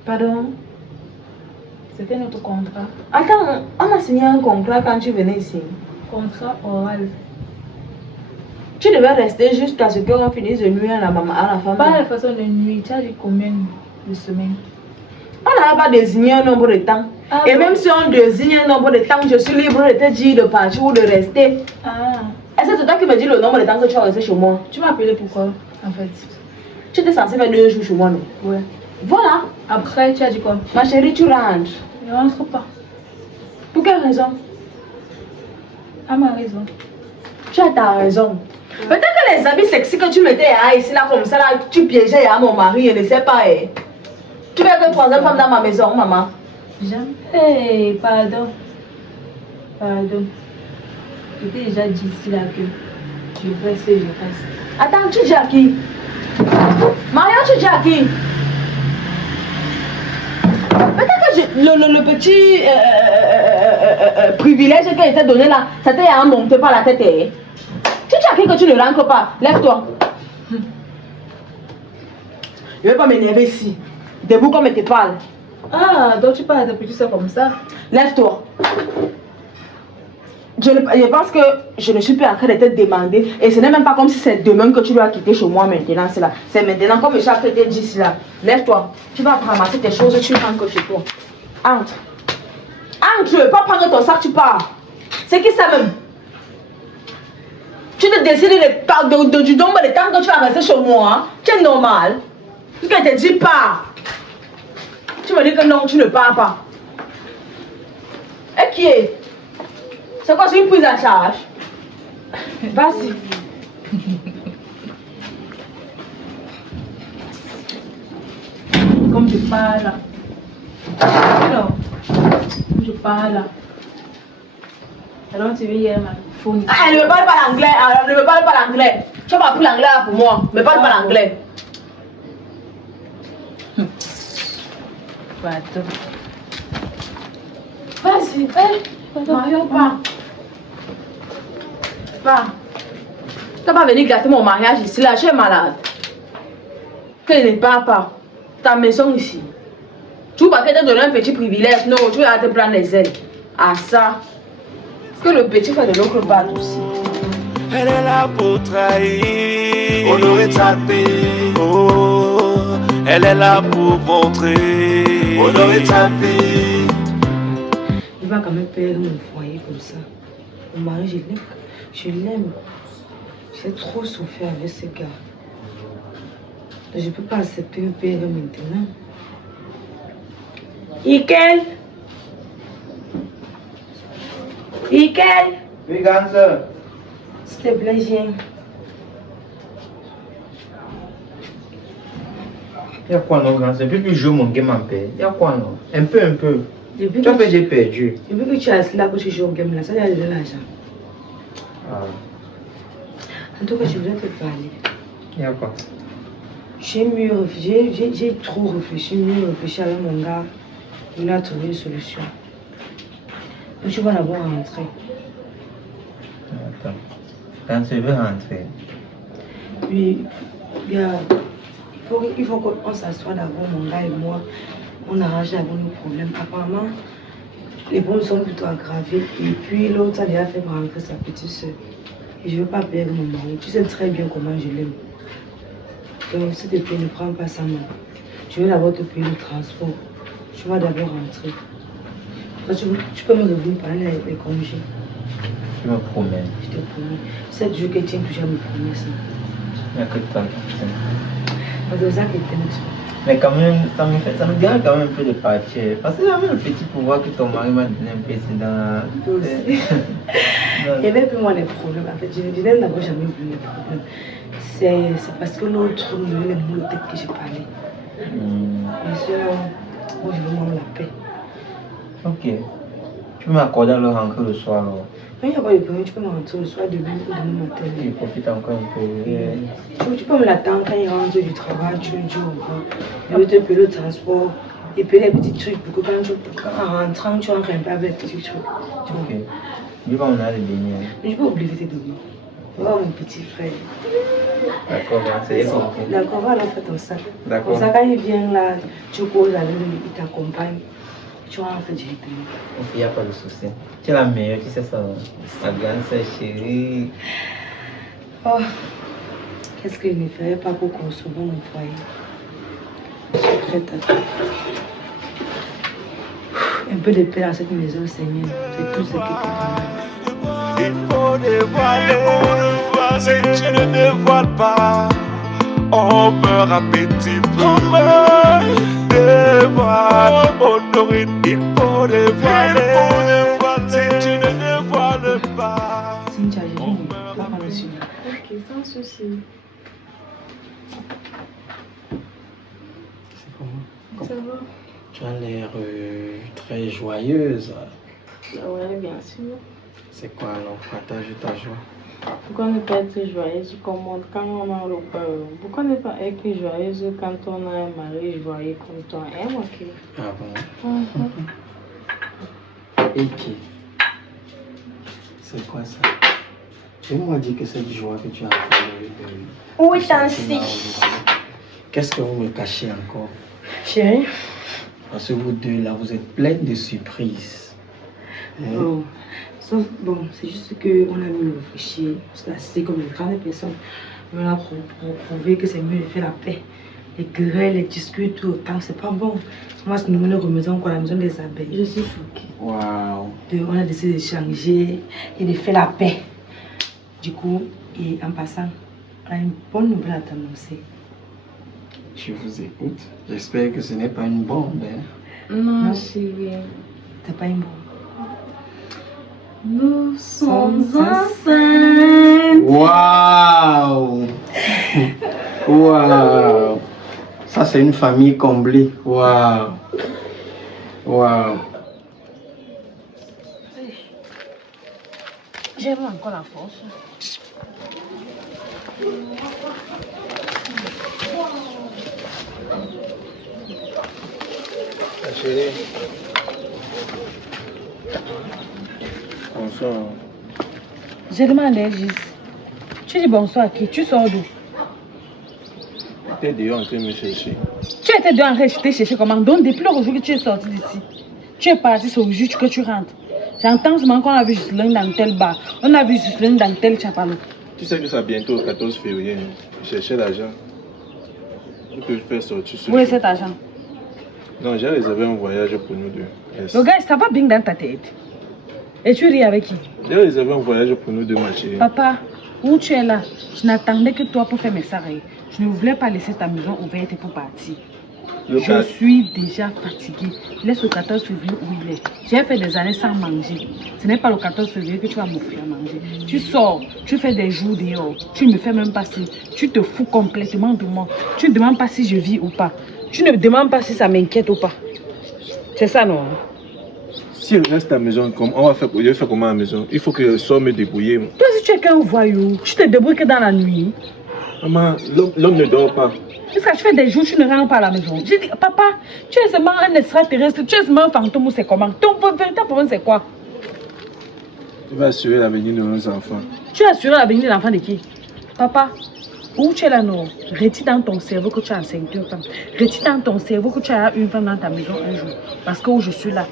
Pardon? C'était notre contrat. Attends, on a signé un contrat quand tu venais ici. Contrat oral. Tu devais rester jusqu'à ce qu'on finisse de nuire à la maman, à la femme. Pas la façon de nuit, tu as dit combien de semaines? On n'a pas désigné un nombre de temps. Et même si on désigne un nombre de temps, je suis libre de te dire de partir ou de rester. Est-ce que c'est toi qui me dis le nombre de temps que tu vas rester chez moi? Tu m'as appelé pourquoi, en fait? Tu étais censé faire 2 jours chez moi, non? Ouais. Voilà. Après, tu as dit quoi? Ma chérie, tu rentres. Je ne rentre pas. Pour quelle raison? À ma raison. Tu as ta raison. Peut-être que les habits sexy que tu mettais ici, là, comme ça, là, tu piégeais à mon mari, je ne sais pas. Tu veux que 3e femme dans ma maison, maman? Jamais. Pardon. Pardon. Je t'ai déjà dit ici là que je reste. Attends, tu dis à qui? Marion, tu dis à qui? Peut-être que le petit privilège qui était donné là, ça t'a monté par la tête. Tu dis à qui que tu ne rentres pas? Lève-toi. Je vais pas m'énerver ici. Debout comme elle te parle. Ah, donc tu parles à tes petits soeurs comme ça? Lève-toi. Je pense que je ne suis plus en train de te demander. Et ce n'est même pas comme si c'est demain que tu dois quitter chez moi maintenant. C'est maintenant comme je suis en train de te dire cela. Lève-toi. Tu vas ramasser tes choses, tu rentres chez toi. Entre. Entre, tu ne veux pas prendre ton sac, tu pars. C'est qui ça même? Tu te décides du nombre de temps que tu vas rester chez moi. Hein? Tu es normal. Tu te dis pas. Tu me dis que non, tu ne pars pas. Et qui est? C'est quoi, c'est une prise en charge? Vas-y. Comme je parle. Alors, comme je parle. Alors, tu veux y aller ma phone. Ah, elle ne me parle pas l'anglais. Elle ne me parle pas l'anglais. Tu n'as pas appris l'anglais pour moi. Ne me parle pas l'anglais. Pardon. Vas-y, fais. Mario, pas. Pas. Tu n'as pas venu gâter mon mariage ici, là. Je suis malade. Que ne parle pas. Ta maison ici. Tu vas te donner un petit privilège. Non, tu vas te prendre les ailes. Ah, ça. Que le petit fait de l'autre part aussi. Elle est là pour trahir, honorer ta vie. Oh, elle est là pour montrer, honorer ta vie. Il va quand même perdre mon foyer comme ça. Mon mari, je l'aime. J'ai trop souffert avec ce gars. Je ne peux pas accepter de perdre maintenant. Ikel! Ikel! Oui, grande soeur. S'il te plaît, viens. Il y a quoi, non, grande soeur? Depuis que je joue mon game en paix, il y a quoi, non? Un peu. Depuis Tu as que fait, j'ai perdu. Depuis que tu es assis là pour jouer au game là, ça y a de l'argent. Ah, En tout cas, je voulais te parler. il y a quoi? J'ai trop réfléchi, avec mon gars. Il a trouvé une solution. Et tu vas d'abord rentrer. Attends. Quand tu veux rentrer. Puis, il faut qu'on s'assoie d'abord, mon gars et moi. On arrange d'abord nos problèmes. Apparemment, les problèmes sont plutôt aggravés. Et puis, l'autre a déjà fait rentrer sa petite soeur. Et je ne veux pas perdre mon mari. Tu sais très bien comment je l'aime. Donc, s'il te plaît, ne prends pas ça mal. Je vais d'abord te payer le transport. Tu vas d'abord rentrer. Tu peux me revenir pendant les congés. Tu me promets. Je te promets. 7 jours que tiens toujours à me promettre ça. Il n'y a que toi. C'est ça que t'aimes. Mais quand même, ça me dérange quand même un peu de partir. Parce que j'avais le petit pouvoir que ton mari m'a donné un précédent. Il y avait plus moi les problèmes. En fait, je n'ai d'abord jamais vu les problèmes. C'est parce que l'autre me donnait les mots de tête que j'ai parlé. Bien sûr, moi je veux vraiment la paix. Ok. Tu peux m'accorder à le rentrer le soir alors? Quand il n'y a pas de problème, tu peux me rentrer le soir demain ou demain matin. Il profite encore un peu. Tu peux me l'attendre quand il rentre du travail, tu lui dis au revoir. Il veut te payer le transport et puis les petits trucs pour que en rentrant, tu rentres un peu avec les petits trucs. Ok. Je vais m'en aller baigner. Mais je peux oublier tes demain. Oh mon petit frère. D'accord, c'est compris. D'accord, va alors faire ton sac. D'accord. Comme ça, quand il vient là, tu causes avec lui, il t'accompagne. Tu rentres directement. Il n'y a pas de souci. Tu es la meilleure, tu sais ça. Ma grande sœur chérie. Oh, qu'est-ce que je ne ferais pas pour construire mon foyer? Je suis prête à tout. Un peu de paix dans cette maison, Seigneur. C'est tout ce que tu veux. Il faut dévoiler, si tu ne dévoiles pas, on meurt à petit feu. Dévoile, Honorine, il faut dévoiler, si tu ne dévoiles pas. Cynthia, je viens, va prendre le suivant. Ok, sans souci. C'est comment? Ça va? Tu as l'air très joyeuse. Ouais, bien sûr. C'est quoi alors? Partage ta joie. Pourquoi ne pas être joyeuse comme quand on a le peur? Pourquoi ne pas être joyeuse quand on a un mari joyeux comme toi? Hein, ok? Ah bon? Et qui? C'est quoi ça? Tu m'as dit que cette joie que tu as fait avec Oui, Tansi. Qu'est-ce que vous me cachez encore? Chérie. Parce que vous deux là, vous êtes pleines de surprises. Oh. Sauf, bon, c'est juste qu'on a mieux réfléchi. C'est comme une grande personne. On a prouvé que c'est mieux de faire la paix. Les querelles, les disputes, tout autant, c'est pas bon. Moi, c'est nous remettons encore à la maison des abeilles. Je suis choquée. Waouh. On a décidé de changer et de faire la paix. Du coup, et en passant, on a une bonne nouvelle à t'annoncer. Je vous écoute. J'espère que ce n'est pas une bombe. Hein? Non, chérie. C'est pas une bombe. Nous sommes enceintes. Waouh. Waouh. Ça, c'est une famille comblée. Waouh. Waouh. J'aime encore la force. Chérie. Bonsoir. J'ai demandé à Gis. Tu dis bonsoir à qui? Tu sors d'où? Tu es dehors en train de me chercher. Tu étais dehors en train de te chercher comment? Donc depuis le jour que tu es sorti d'ici, tu es parti sur le jour que tu rentres. J'entends seulement qu'on a vu Jocelyne dans tel bar. On a vu Jocelyne dans tel chapalo. Tu sais que c'est bientôt le 14 février. Je cherchais l'argent. Pour que je fasse sortir ce Où est jour. cet argent? Non, j'ai réservé un voyage pour nous deux. Yes. Le gars, ça va bien dans ta tête. Et tu ris avec qui? J'ai réservé un voyage pour nous deux, ma chérie. Papa, où tu es là? Je n'attendais que toi pour faire mes sarrés. Je ne voulais pas laisser ta maison ouverte pour partir. Je suis déjà fatiguée. Laisse le 14 février où il est. J'ai fait des années sans manger. Ce n'est pas le 14 février que tu vas m'offrir à manger. Tu sors, tu fais des jours dehors. Tu ne me fais même pas si. Tu te fous complètement de moi. Tu ne demandes pas si je vis ou pas. Tu ne me demandes pas si ça m'inquiète ou pas. C'est ça, non? Si elle reste à la maison, je vais faire comment à la maison? Il faut que je sorte me débrouiller. Toi, si tu es qu'un voyou, tu te débrouilles que dans la nuit. Maman, l'homme ne dort pas. Jusqu'à tu fais des jours, tu ne rentres pas à la maison. J'ai dit, papa, tu es seulement un extraterrestre, tu es seulement un fantôme ou c'est comment? Ton véritable problème, c'est quoi? Tu vas assurer l'avenir de nos enfants. Tu as assuré l'avenir de l'enfant de qui? Papa, où tu es là, non? Retire dans ton cerveau que tu as enceinte une femme. Retire dans ton cerveau que tu as une femme dans ta maison un jour. Parce que où je suis là,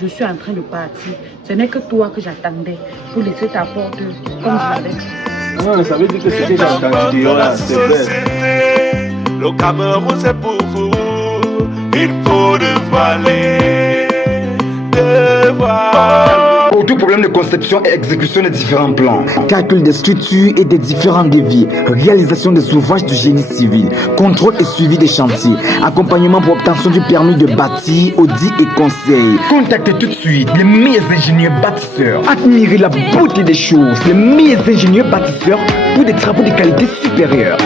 je suis en train de partir. Ce n'est que toi que j'attendais pour laisser ta porte comme je l'avais dit. Non, ça veut dire que ce que j'ai entendu dehors là, c'est vrai. Le Cameroun c'est pour vous. Il faut dévoiler. Pour tout problème de conception et exécution des différents plans, calcul des structures et des différents devis, réalisation des ouvrages du génie civil, contrôle et suivi des chantiers, accompagnement pour obtention du permis de bâtir, audit et conseil. Contactez tout de suite les meilleurs ingénieurs bâtisseurs. Admirez la beauté des choses, les meilleurs ingénieurs bâtisseurs pour des travaux de qualité supérieure.